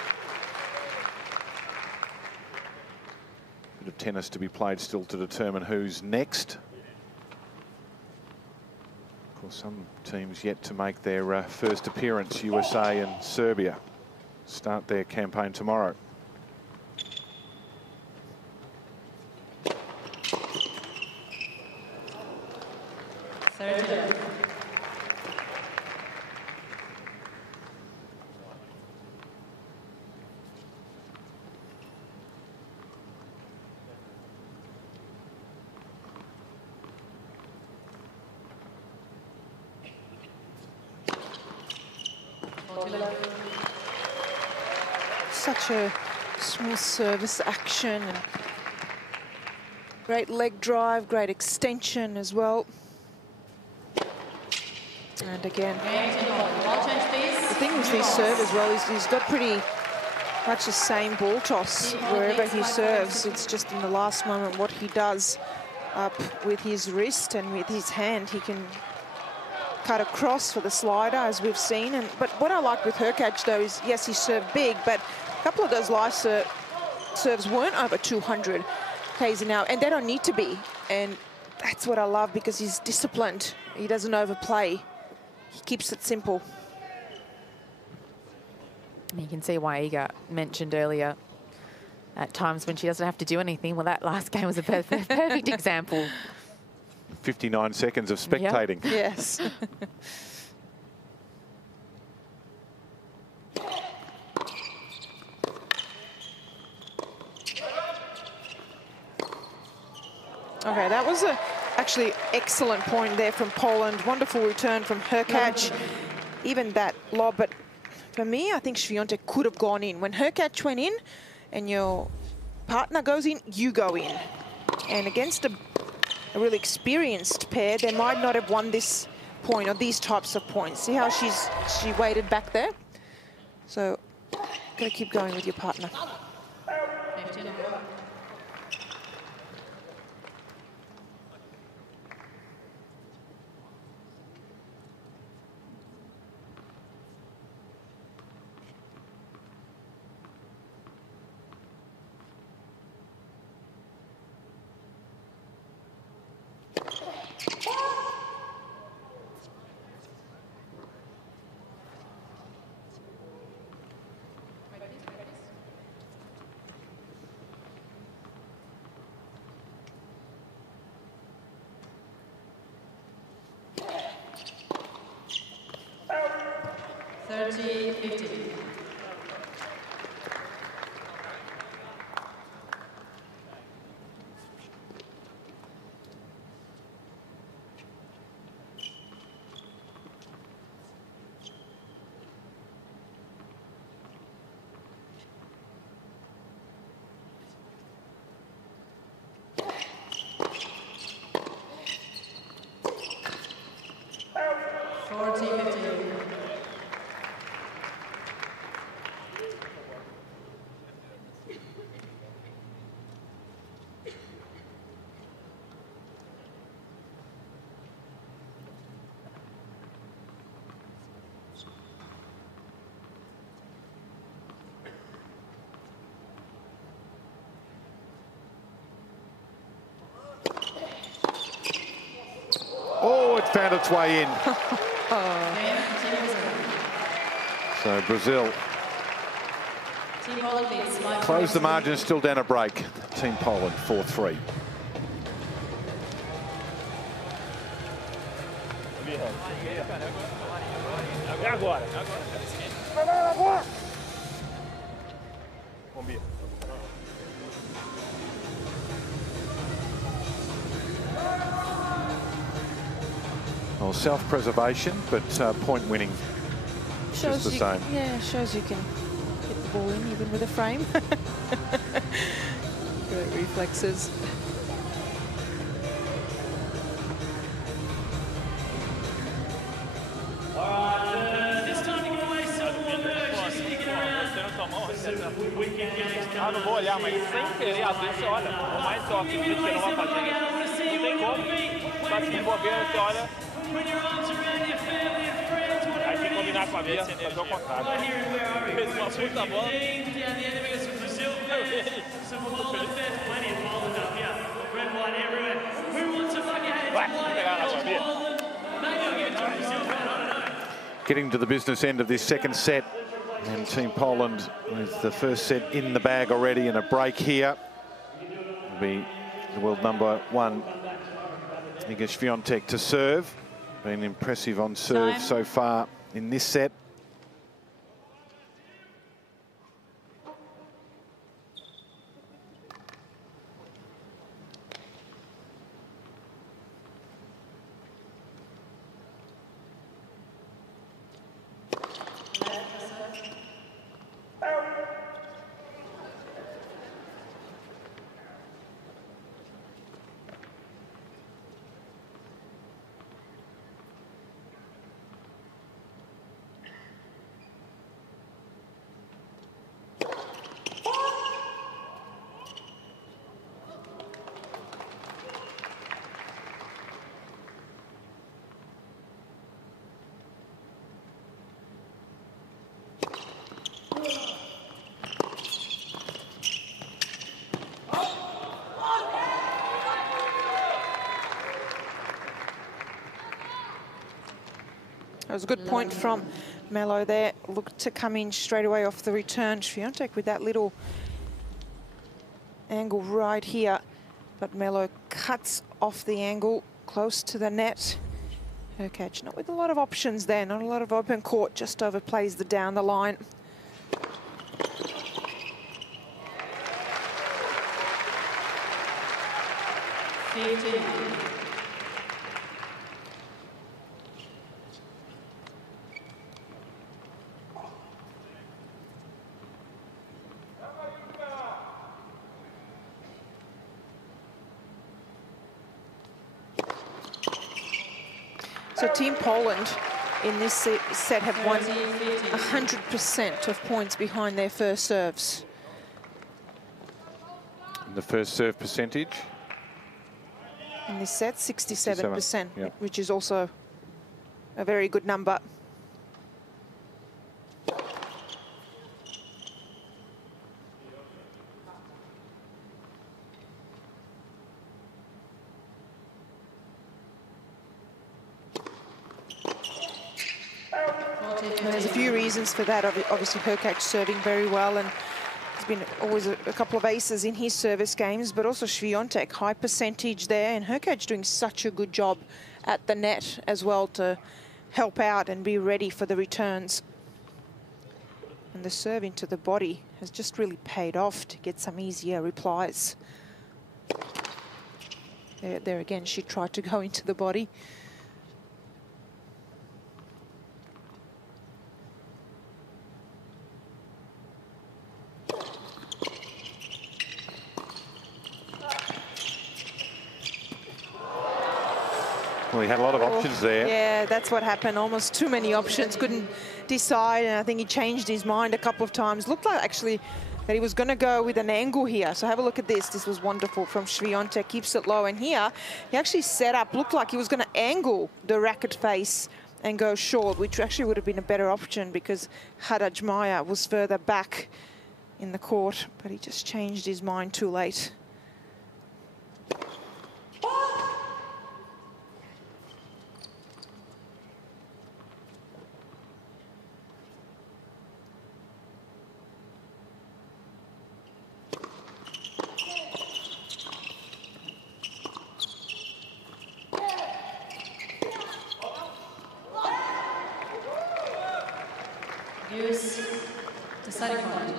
Bit of tennis to be played still to determine who's next. Of course, some teams yet to make their first appearance. USA and Serbia start their campaign tomorrow. Such a smooth service action and great leg drive, great extension as well. And again, the thing with his serve as well is he's got pretty much the same ball toss wherever he serves. It's just in the last moment what he does up with his wrist and with his hand. He can cut across for the slider, as we've seen. But what I like with Hurkacz, though, is, yes, he served big, but a couple of those live serves weren't over 200 k's an hour, and they don't need to be. And that's what I love, because he's disciplined. He doesn't overplay. He keeps it simple. You can see why Iga mentioned earlier at times when she doesn't have to do anything. Well, that last game was a perfect example. 59 seconds of spectating. Yep. Yes. Okay, that was actually excellent point there from Poland. Wonderful return from Hurkacz. Even that lob, but for me, I think Swiatek could have gone in. When Hurkacz went in and your partner goes in, you go in. And against a really experienced pair, they might not have won this point or these types of points. See how she waited back there? So, gotta keep going with your partner. 15. found its way in. So Brazil close the margin, still down a break. Team Poland 4-3. Well, self-preservation, but point winning. Just the same. Yeah, shows you can hit the ball in even with a frame. Great reflexes. Ah, não vou olhar, mas sem querer, às vezes você olha, por mais que eu acredite que não vai fazer, não tem como. Mas se bobeira, você olha. Aí tem que combinar com a Bia, fazer o contrário. Fez uma puta bola. Vai, pegar na sua Bia. Getting to the business end of this second set. And Team Poland with the first set in the bag already, and a break here. Will be the world #1, Iga Swiatek, to serve. Been impressive on serve so far in this set. That was a good point from Melo there. Looked to come in straight away off the return. Swiatek with that little angle right here. But Melo cuts off the angle close to the net. Hurkacz not with a lot of options there, not a lot of open court, just overplays the down the line. So Team Poland in this set have won 100% of points behind their first serves. The first serve percentage? In this set, 67%, yep. Which is also a very good number. And there's a few reasons for that. Obviously, Hurkacz serving very well, and there's been always a couple of aces in his service games, but also Swiatek, high percentage there, and Hurkacz doing such a good job at the net as well to help out and be ready for the returns. And the serve into the body has just really paid off to get some easier replies. There again, she tried to go into the body. Well, he had a lot of options there. Yeah, that's what happened. Almost too many options. Couldn't decide, and I think he changed his mind a couple of times. Looked like actually that he was going to go with an angle here. So have a look at this. This was wonderful from Swiatek. Keeps it low, and here he actually set up. Looked like he was going to angle the racket face and go short, which actually would have been a better option because Haddad Maia was further back in the court, but he just changed his mind too late. Deuce, deciding point.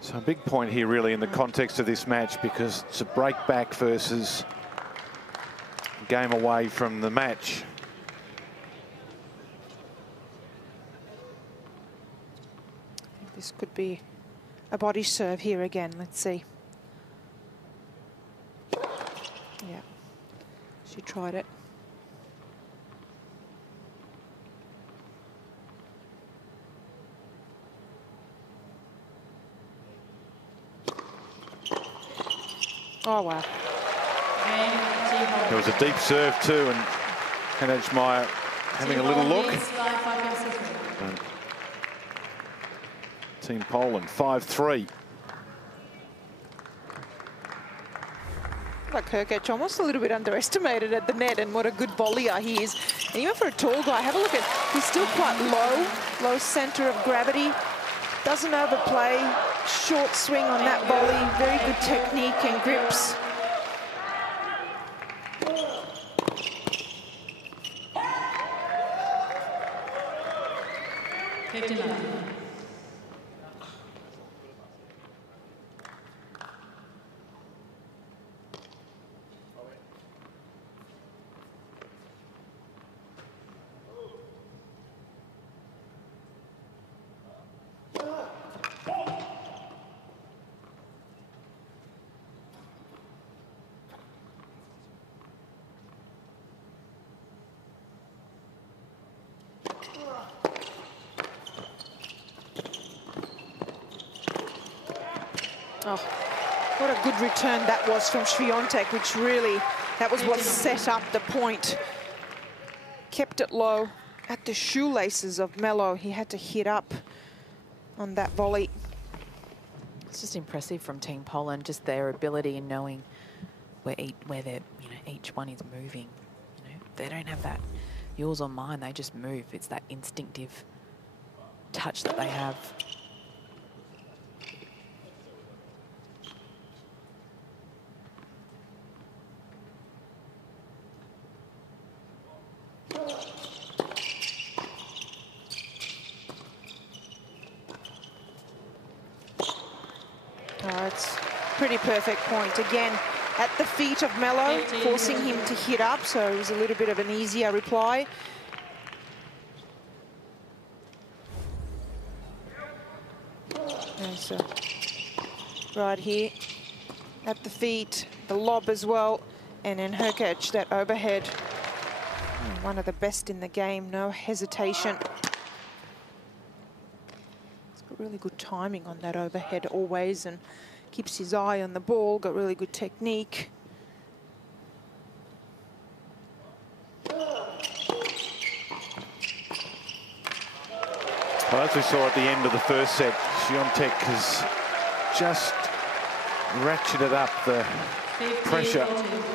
So a big point here really in the context of this match, because it's a break back versus a game away from the match. This could be a body serve here again. Let's see. Yeah, she tried it. Oh, wow. There was a deep serve too, and Haddad Maia having a little look. Team Poland 5-3. Like Hurkacz, almost a little bit underestimated at the net, and what a good volleyer he is. And even for a tall guy, have a look at, he's still quite low center of gravity. Doesn't overplay, short swing on that volley, very good technique and grips. Oh, what a good return that was from Swiatek, which really, that was what set up the point. Kept it low at the shoelaces of Melo. He had to hit up on that volley. It's just impressive from Team Poland, just their ability in knowing where they're, each one is moving. They don't have that yours or mine, they just move. It's that instinctive touch that they have. It's pretty perfect point. Again, at the feet of Melo, forcing him to hit up, so it was a little bit of an easier reply. And so, right here, at the feet, the lob as well, and then Hurkacz, that overhead. One of the best in the game, no hesitation. Really good timing on that overhead always, and keeps his eye on the ball, got really good technique. Well, as we saw at the end of the first set, Swiatek has just ratcheted up the pressure.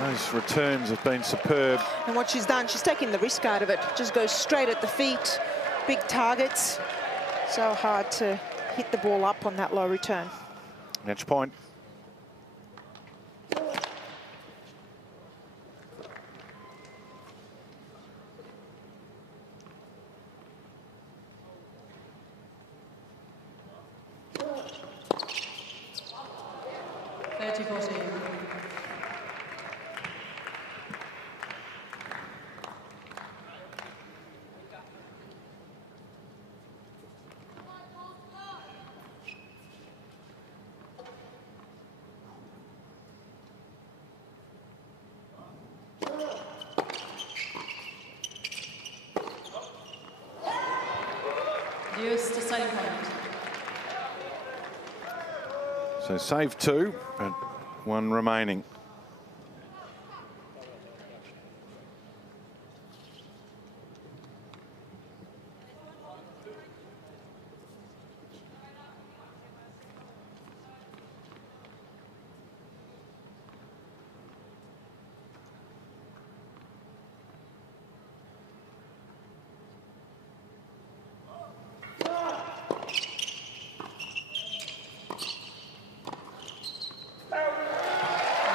Those returns have been superb. And what she's done, she's taken the risk out of it. Just goes straight at the feet, big targets. So hard to hit the ball up on that low return. Match point. So save two, but one remaining.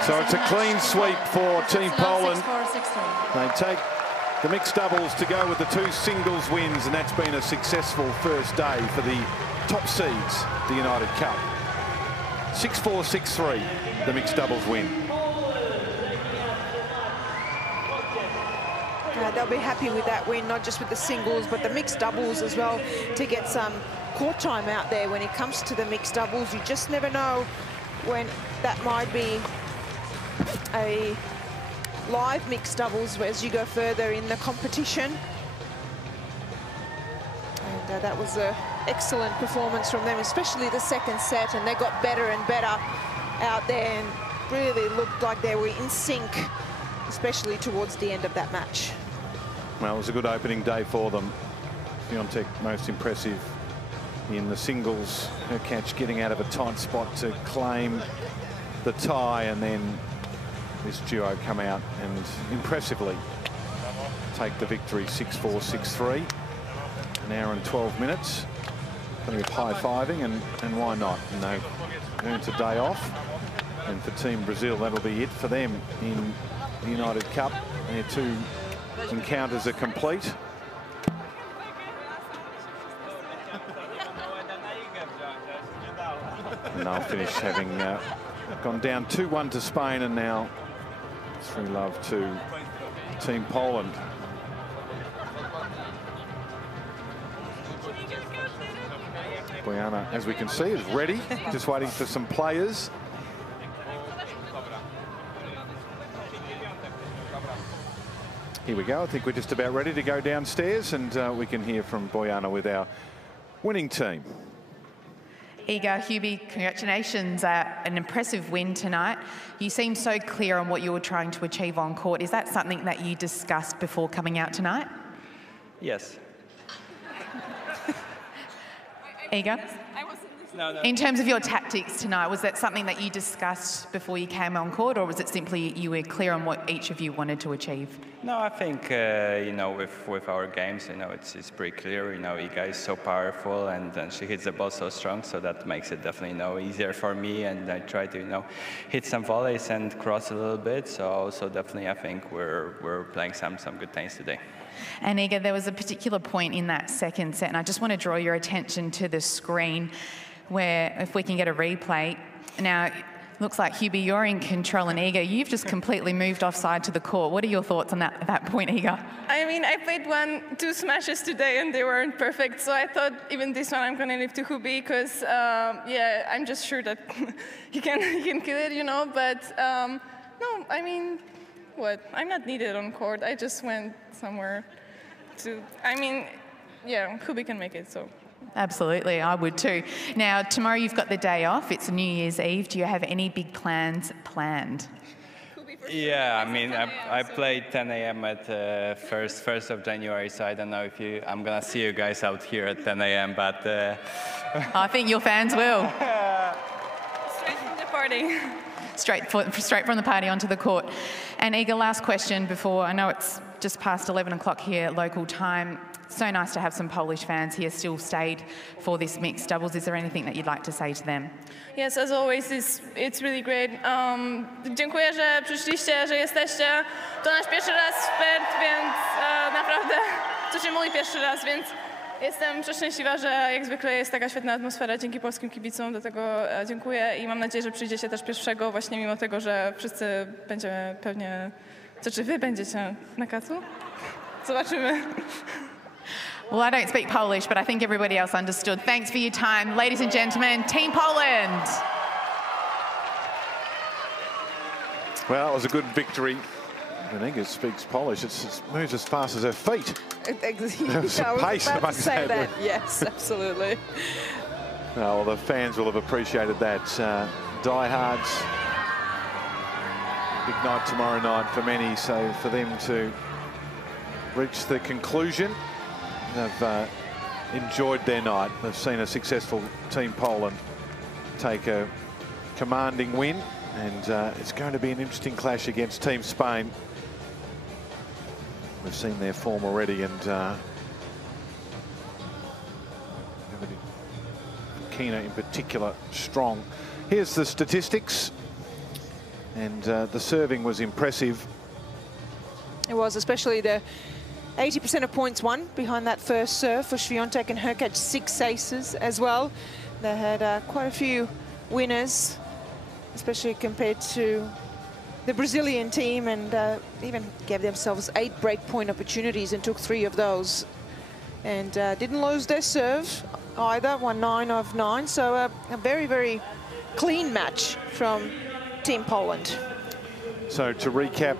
So it's a clean sweep for Team Poland. They take the mixed doubles to go with the 2 singles wins, and that's been a successful first day for the top seeds, the United Cup. 6-4, 6-3, the mixed doubles win. They'll be happy with that win, not just with the singles, but the mixed doubles as well, to get some court time out there when it comes to the mixed doubles. You just never know when that might be a live mixed doubles as you go further in the competition. And that was an excellent performance from them, especially the second set, and they got better and better out there and really looked like they were in sync, especially towards the end of that match. Well, it was a good opening day for them. Swiatek most impressive in the singles. Hurkacz getting out of a tight spot to claim the tie, and then this duo come out and impressively take the victory. 6-4, 6-3. An hour and 12 minutes. Plenty of high-fiving, and why not? And they've earned a day off. And for Team Brazil, that'll be it for them in the United Cup. Their 2 encounters are complete. And they'll finish having gone down 2-1 to Spain, and now 3-love to Team Poland. Bojana, as we can see, is ready, just waiting for some players. Here we go. I think we're just about ready to go downstairs, and we can hear from Bojana with our winning team. Iga, Hubie, congratulations. An impressive win tonight. You seem so clear on what you were trying to achieve on court. Is that something that you discussed before coming out tonight? Yes. Iga? No. In terms of your tactics tonight, was that something that you discussed before you came on court, or was it simply you were clear on what each of you wanted to achieve? No, I think, you know, with our games, you know, it's pretty clear. You know, Iga is so powerful, and she hits the ball so strong, so that makes it definitely, you know, easier for me. And I try to, you know, hit some volleys and cross a little bit. So definitely, I think we're playing some good tennis today. And Iga, there was a particular point in that second set, and I just want to draw your attention to the screen, where if we can get a replay. Now, looks like Hubie, you're in control, and Iga, you've just completely moved offside to the court. What are your thoughts on that point, Iga? I mean, I played 2 smashes today and they weren't perfect, so I thought even this one I'm going to leave to Hubie, because, yeah, I'm just sure that he can kill it, you know, but no, I mean, what? I'm not needed on court. I just went somewhere to, I mean, yeah, Hubie can make it, so. Absolutely, I would too. Now, tomorrow you've got the day off. It's New Year's Eve. Do you have any big plans planned? Yeah, I mean, I played 10 a.m. at 1st of January, so I don't know if I'm going to see you guys out here at 10 a.m., but... I think your fans will. Straight from the party. Straight from the party onto the court. And Iga, last question before, I know it's just past 11 o'clock here local time. So nice to have some Polish fans here still stayed for this mixed doubles. Is there anything that you'd like to say to them? Yes, as always, it's really great. Dziękuję, że przyszliście, że jesteście. To nasz pierwszy raz w Perth, więc naprawdę to się mój pierwszy raz, więc jestem przeszczęśliwa, że jak zwykle jest taka świetna atmosfera dzięki polskim kibicom. Do tego dziękuję i mam nadzieję, że przyjdziecie też pierwszego, właśnie mimo tego, że wszyscy będziemy pewnie... Czy wy będziecie na kacu? Zobaczymy. Well, I don't speak Polish, but I think everybody else understood. Thanks for your time. Ladies and gentlemen, Team Poland. Well, it was a good victory. I think it speaks Polish. It moves as fast as her feet. Some pace, I was about to say that. Yes, absolutely. Well, the fans will have appreciated that. Diehards. Big night tomorrow night for many, so for them to reach the conclusion, they've enjoyed their night. They've seen a successful Team Poland take a commanding win, and it's going to be an interesting clash against Team Spain. We've seen their form already, and Kina in particular strong. Here's the statistics. And the serving was impressive. It was, especially the 80% of points won behind that first serve for Swiatek, and Hurkacz 6 aces as well. They had quite a few winners, especially compared to the Brazilian team, and even gave themselves 8 breakpoint opportunities and took 3 of those. And didn't lose their serve either, won 9 of 9. So a very, very clean match from Team Poland. So to recap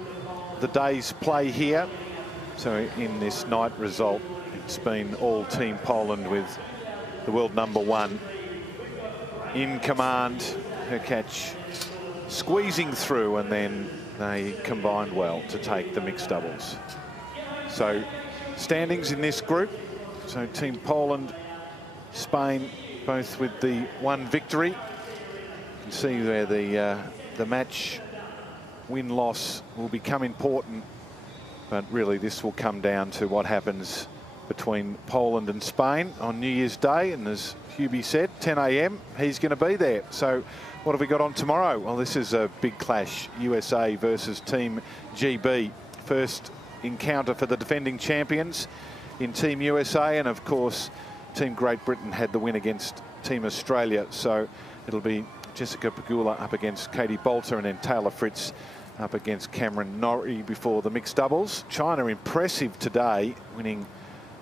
the day's play here, so in this night result, it's been all Team Poland with the world #1 in command. Hurkacz squeezing through, and then they combined well to take the mixed doubles. So standings in this group, so Team Poland, Spain, both with the 1 victory. You can see where the match win-loss will become important, but really this will come down to what happens between Poland and Spain on New Year's Day. And as Hubie said, 10 a.m, he's going to be there. So what have we got on tomorrow? Well, this is a big clash, USA versus Team GB. First encounter for the defending champions in Team USA, and of course Team Great Britain had the win against Team Australia. So it'll be Jessica Pegula up against Katie Bolter, and then Taylor Fritz up against Cameron Norrie before the mixed doubles. China impressive today, winning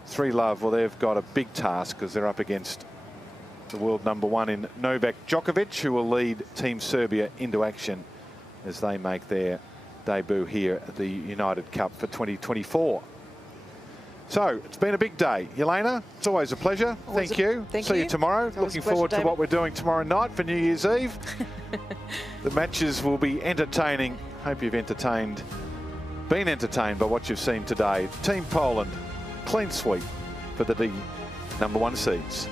3-love. Well, they've got a big task because they're up against the world #1 in Novak Djokovic, who will lead Team Serbia into action as they make their debut here at the United Cup for 2024. So it's been a big day. Yelena, it's always a pleasure. Thank you. See you tomorrow. Looking forward to what we're doing tomorrow night for New Year's Eve. The matches will be entertaining. Hope you've been entertained by what you've seen today. Team Poland, clean sweep for the #1 seeds.